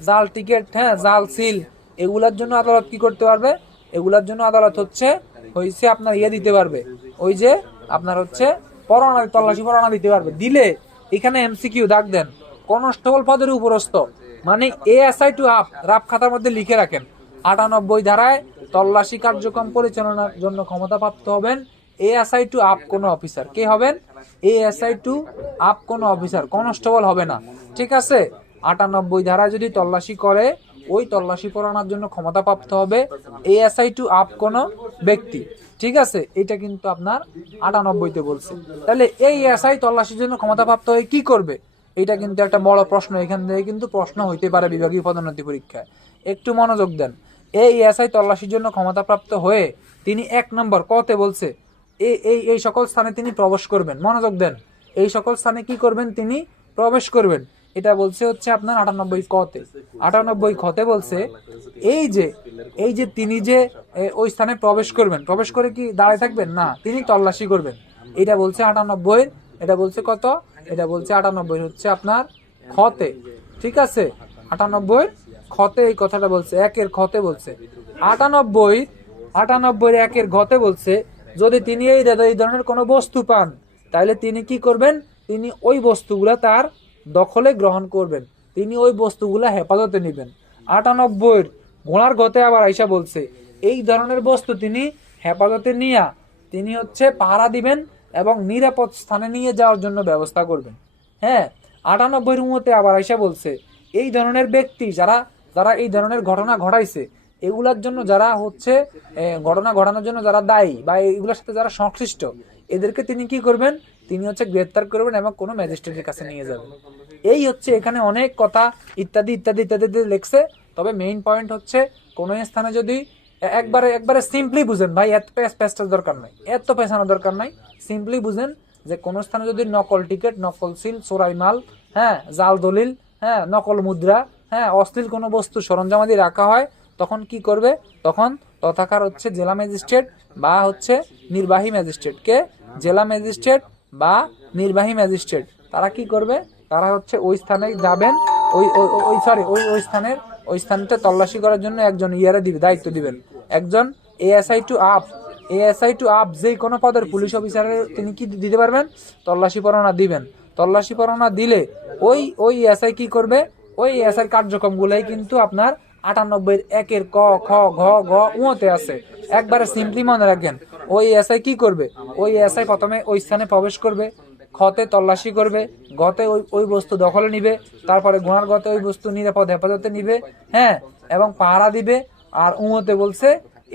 জাল টিকিট, হ্যাঁ, জাল সিল, এগুলার জন্য আদালত কি করতে পারবে? এগুলার জন্য আদালত হচ্ছে আপনার দিতে পারবে, ওই যে আপনার হচ্ছে তল্লাশি পরোয়ানা দিতে পারবে। দিলে এখানে এমসিকিউ দাগ দেন, কনস্টেবল পদের উপরস্থ, মানে এএসআই টু আপ, রাফ খাতার মধ্যে লিখে রাখেন, 98 ধারায় তল্লাশি কার্যক্রম পরিচালনার জন্য ক্ষমতাপ্রাপ্ত হবেন এএসআই টু আপ কোনো অফিসার। কে হবেন? এএসআই টু আপ কোনো অফিসার, কনস্টেবল হবে না। ঠিক আছে, 98 ধারায় যদি তল্লাশি করে, ওই তল্লাশি পরোয়ানার জন্য ক্ষমতাপ্রাপ্ত হবে এএসআই টু আপ কোনো ব্যক্তি। ঠিক আছে, এটা কিন্তু আপনার 98-তে বলছে। তাহলে এই এএসআই তল্লাশির জন্য ক্ষমতাপ্রাপ্ত হয়ে কি করবে? এটা কিন্তু একটা বড় প্রশ্ন, এখান থেকে কিন্তু প্রশ্ন হইতে পারে বিভাগীয় পদোন্নতি পরীক্ষায়। একটু মনোযোগ দেন। এই এএসআই তল্লাশির জন্য ক্ষমতাপ্রাপ্ত হয়ে তিনি 1 নম্বর কতে বলছে এই সকল স্থানে তিনি প্রবেশ করবেন। মনোযোগ দেন, এই সকল স্থানে কি করবেন? তিনি প্রবেশ করবেন। এটা বলছে হচ্ছে আপনার 98 কতে। 98 খতে বলছে এই যে তিনি যে ওই স্থানে প্রবেশ করবেন, প্রবেশ করে কি দাঁড়ায় থাকবেন না, তিনি তল্লাশি করবেন। এটা বলছে 98, এটা বলছে কত? এটা বলছে 98 হচ্ছে আপনার খতে। ঠিক আছে, 98 খতে এই কথাটা বলছে, 1-এর খতে বলছে। 98 1-এর ঘতে বলছে যদি তিনি এই ধরনের কোনো বস্তু পান তাহলে তিনি কি করবেন? তিনি ওই বস্তুগুলা তার দখলে গ্রহণ করবেন, তিনি ওই বস্তুগুলা হেফাজতে নেবেন। 98 ঘোড়ার গতে আবার আইসা বলছে এই ধরনের বস্তু তিনি হেফাজতে নিয়ে তিনি হচ্ছে পাহারা দিবেন এবং নিরাপদ স্থানে নিয়ে যাওয়ার জন্য ব্যবস্থা করবেন। হ্যাঁ, 98 মতে আবার আইসা বলছে এই ধরনের ব্যক্তি যারা এই ধরনের ঘটনা ঘটাইছে, এগুলার জন্য যারা হচ্ছে ঘটনা ঘটানোর জন্য যারা দায়ী বা এগুলোর সাথে যারা সংশ্লিষ্ট, এদেরকে তিনি কি করবেন? তিনি হচ্ছে গ্রেপ্তার করবেন এবং কোনো ম্যাজিস্ট্রেটের কাছে নিয়ে যাবেন। এই হচ্ছে এখানে অনেক কথা ইত্যাদি ইত্যাদি ইত্যাদি লিখছে। তবে মেইন পয়েন্ট হচ্ছে কোনো স্থানে যদি একবারে একবারে সিম্পলি বুঝেন ভাই, এত পেঁচানোর দরকার নাই, এত পেঁচানোর দরকার নাই। সিম্পলি বুঝেন যে কোনো স্থানে যদি নকল টিকিট, নকল সিল, চোরাই মাল, হ্যাঁ, জাল দলিল, হ্যাঁ, নকল মুদ্রা, হ্যাঁ, অশ্লীল কোনো বস্তু সরঞ্জামাদি রাখা হয়, তখন কি করবে? তখন তথাকার হচ্ছে জেলা ম্যাজিস্ট্রেট বা হচ্ছে নির্বাহী ম্যাজিস্ট্রেট, কে? জেলা ম্যাজিস্ট্রেট বা নির্বাহী ম্যাজিস্ট্রেট, তারা কি করবে? তারা হচ্ছে ওই স্থানে যাবেন, ওই স্থানটা তল্লাশি করার জন্য একজন ইয়ারে দিবে, দায়িত্ব দিবেন, একজন এএসআই টু আপ যে কোনো পদের পুলিশ অফিসারের তিনি কি দিতে পারবেন? তল্লাশি পরোয়ানা দিবেন। তল্লাশি পরোয়ানা দিলে ওই এসআই কি করবে? ওই এসআই কার্যক্রমগুলাই কিন্তু আপনার 98-1 ক, খ, ঘ, গ, উতে আছে। একবারে সিম্পলি মনে রাখবেন, ওই এসআই কি করবে? ওই এসআই প্রথমে ওই স্থানে প্রবেশ করবে, খতে তল্লাশি করবে, গতে ওই বস্তু দখলে নিবে, তারপরে গুনার গতে ওই বস্তু নিরাপদ হেফাজতে নিবে, হ্যাঁ, এবং পাহারা দিবে। আর উমতে বলছে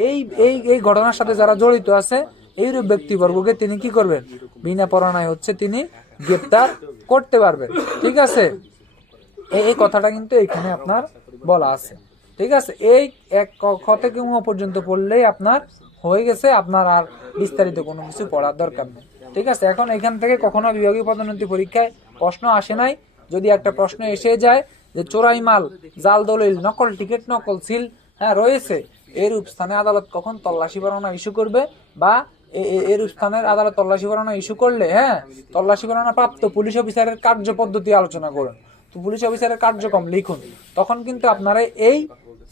এই এই এই ঘটনার সাথে যারা জড়িত আছে এইরূপ ব্যক্তিবর্গকে তিনি কি করবেন? বিনা পরোয়ানায় হচ্ছে তিনি গ্রেপ্তার করতে পারবেন। ঠিক আছে, এই কথাটা কিন্তু এখানে আপনার বলা আছে। ঠিক আছে, এই এক খ থেকে উম পর্যন্ত পড়লেই আপনার হয়ে গেছে, আপনার আর বিস্তারিত কোনো কিছু পড়ার দরকার নেই। ঠিক আছে, এখন এখান থেকে কখনো বিভাগীয় পদোন্নতি পরীক্ষায় প্রশ্ন আসে নাই। যদি একটা প্রশ্ন এসে যায় যে চোরাই মাল, জাল দলিল, নকল টিকিট, নকল সিল, হ্যাঁ, রয়েছে, এরূপ স্থানে আদালত কখন তল্লাশি পরোয়ানা ইস্যু করবে, বা এরূপ স্থানের আদালত তল্লাশি পরোয়ানা ইস্যু করলে, হ্যাঁ, তল্লাশি পরোয়ানা প্রাপ্ত পুলিশ অফিসারের কার্য পদ্ধতি আলোচনা করুন, তো পুলিশ অফিসারের কার্যক্রম লিখুন। তখন কিন্তু আপনারা এই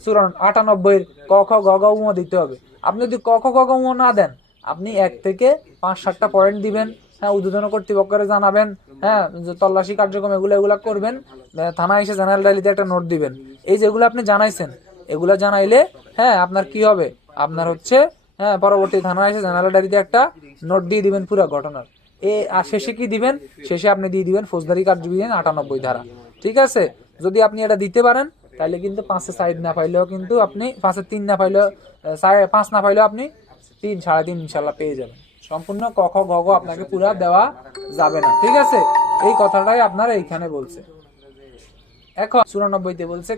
98 ক, খ, গ, ঘ, ঙ দিতে হবে। আপনি যদি ক, খ, গ, ঘ, ঙ না দেন, আপনি 1 থেকে 5-7টা পয়েন্ট দিবেন, হ্যাঁ, ঊর্ধ্বতন কর্তৃপক্ষকে জানাবেন, হ্যাঁ, যে তল্লাশি কার্যক্রম এগুলা করবেন, থানায় এসে জেনারেল ডায়েরিতে একটা নোট দিবেন। এই যেগুলো আপনি জানাইছেন, এগুলা জানাইলে, হ্যাঁ, আপনার কি হবে? আপনার হচ্ছে, হ্যাঁ, পরবর্তী থানায় এসে জেনারেল ডায়েরিতে একটা নোট দিয়ে দিবেন পুরো ঘটনার। আর শেষে কি দিবেন? শেষে আপনি দিয়ে দিবেন ফৌজদারি কার্যবিধান 98 ধারা। ঠিক আছে, যদি আপনি এটা দিতে পারেন তাহলে কিন্তু 5-এ 4 না পাইলেও কিন্তু আপনি 5-এ 3 না পাইলেও 5 না পাইলেও আপনি 3, 3.5 ইনশাল্লাহ পেয়ে যাবেন। সম্পূর্ণ ক, খ, গ, ঘ আপনাকে পুরা দেওয়া যাবে না। ঠিক আছে, এই কথাটাই আপনারা এইখানে বলছে। এখন 94-তে বলছে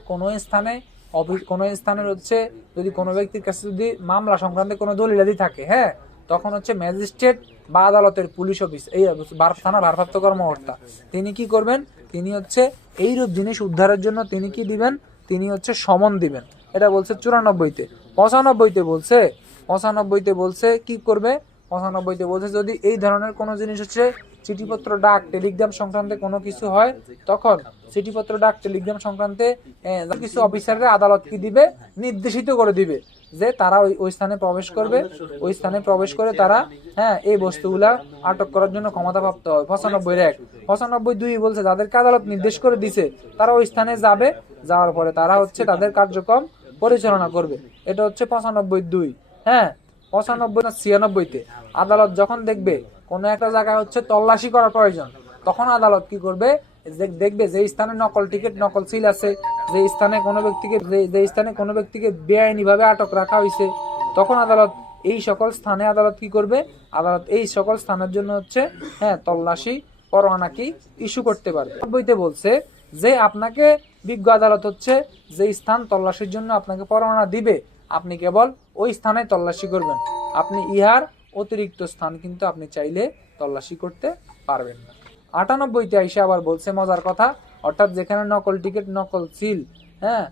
কোন স্থানের হচ্ছে যদি কোনো ব্যক্তির কাছে যদি মামলা সংক্রান্ত কোনো দলিলাদি থাকে, হ্যাঁ, তখন হচ্ছে ম্যাজিস্ট্রেট বা আদালতের পুলিশ অফিস, এই থানা ভারপ্রাপ্ত কর্মকর্তা, তিনি কি করবেন? তিনি হচ্ছে এইরূপ জিনিস উদ্ধারের জন্য তিনি কি দিবেন? তিনি হচ্ছে সমন দিবেন। এটা বলছে 94-তে। 95-তে বলছে কি করবে? 95-তে বলছে যদি এই ধরনের কোনো জিনিস হচ্ছে চিঠিপত্র, ডাক, টেলিগ্রাম সংক্রান্তে কোনো কিছু হয়, তখন চিঠিপত্র, ডাক, টেলিগ্রাম সংক্রান্তে কিছু অফিসাররা আদালত কি দিবে? নির্দেশিত করে দিবে যে তারা ওই স্থানে প্রবেশ করবে, ওই স্থানে প্রবেশ করে তারা, হ্যাঁ, এই বস্তুগুলা আটক করার জন্য ক্ষমতাপ্রাপ্ত হয়। 95-1। 95-2 বলছে যাদেরকে আদালত নির্দেশ করে দিছে তারা ওই স্থানে যাবে, যাওয়ার পরে তারা হচ্ছে তাদের কার্যক্রম পরিচালনা করবে। এটা হচ্ছে 95-2। হ্যাঁ, 95-96-তে আদালত যখন দেখবে কোন একটা জায়গায় হচ্ছে তল্লাশি করার প্রয়োজন, তখন আদালত কি করবে? দেখবে যে স্থানে নকল টিকিট, নকল সিল আছে, যে স্থানে কোনো ব্যক্তিকে বেআইনি ভাবে আটক রাখা হয়েছে, তখন আদালত এই সকল স্থানে আদালত কি করবে? আদালত এই সকল স্থানের জন্য হচ্ছে, হ্যাঁ, তল্লাশি পরোয়ানা কি ইস্যু করতে পারবে। বইতে বলছে যে আপনাকে বিজ্ঞ আদালত হচ্ছে যে স্থান তল্লাশির জন্য আপনাকে পরোয়ানা দিবে, আপনি কেবল ওই স্থানে তল্লাশি করবেন। আপনি ইহার অতিরিক্ত স্থান কিন্তু আপনি চাইলে তল্লাশি করতে পারবেন না। 98-তে আইসা আবার বলছে মজার কথা, অর্থাৎ যেখানে নকল টিকিট, নকল সিল, হ্যাঁ,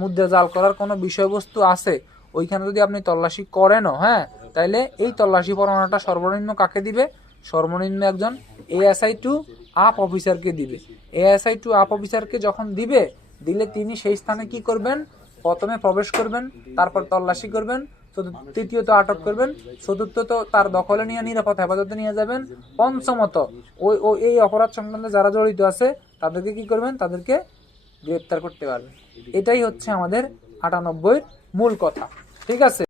মুদ্রা জাল করার কোনো বিষয়বস্তু আছে, ওইখানে যদি আপনি তল্লাশি করেনও, হ্যাঁ, তাইলে এই তল্লাশি পরোয়ানাটা সর্বনিম্ন কাকে দিবে? সর্বনিম্ন একজন এএসআই টু আপ অফিসারকে দিবে। এএসআই টু আপ অফিসারকে যখন দিলে তিনি সেই স্থানে কি করবেন? প্রথমে প্রবেশ করবেন, তারপর তল্লাশি করবেন, তৃতীয়ত আটক করবেন, চতুর্থত তার দখলে নিয়ে নিরাপদ হেফাজতে নিয়ে যাবেন, পঞ্চমত এই অপরাধ সংক্রান্ত যারা জড়িত আছে তাদেরকে কি করবেন? তাদেরকে গ্রেপ্তার করতে পারবেন। এটাই হচ্ছে আমাদের 98-র মূল কথা। ঠিক আছে।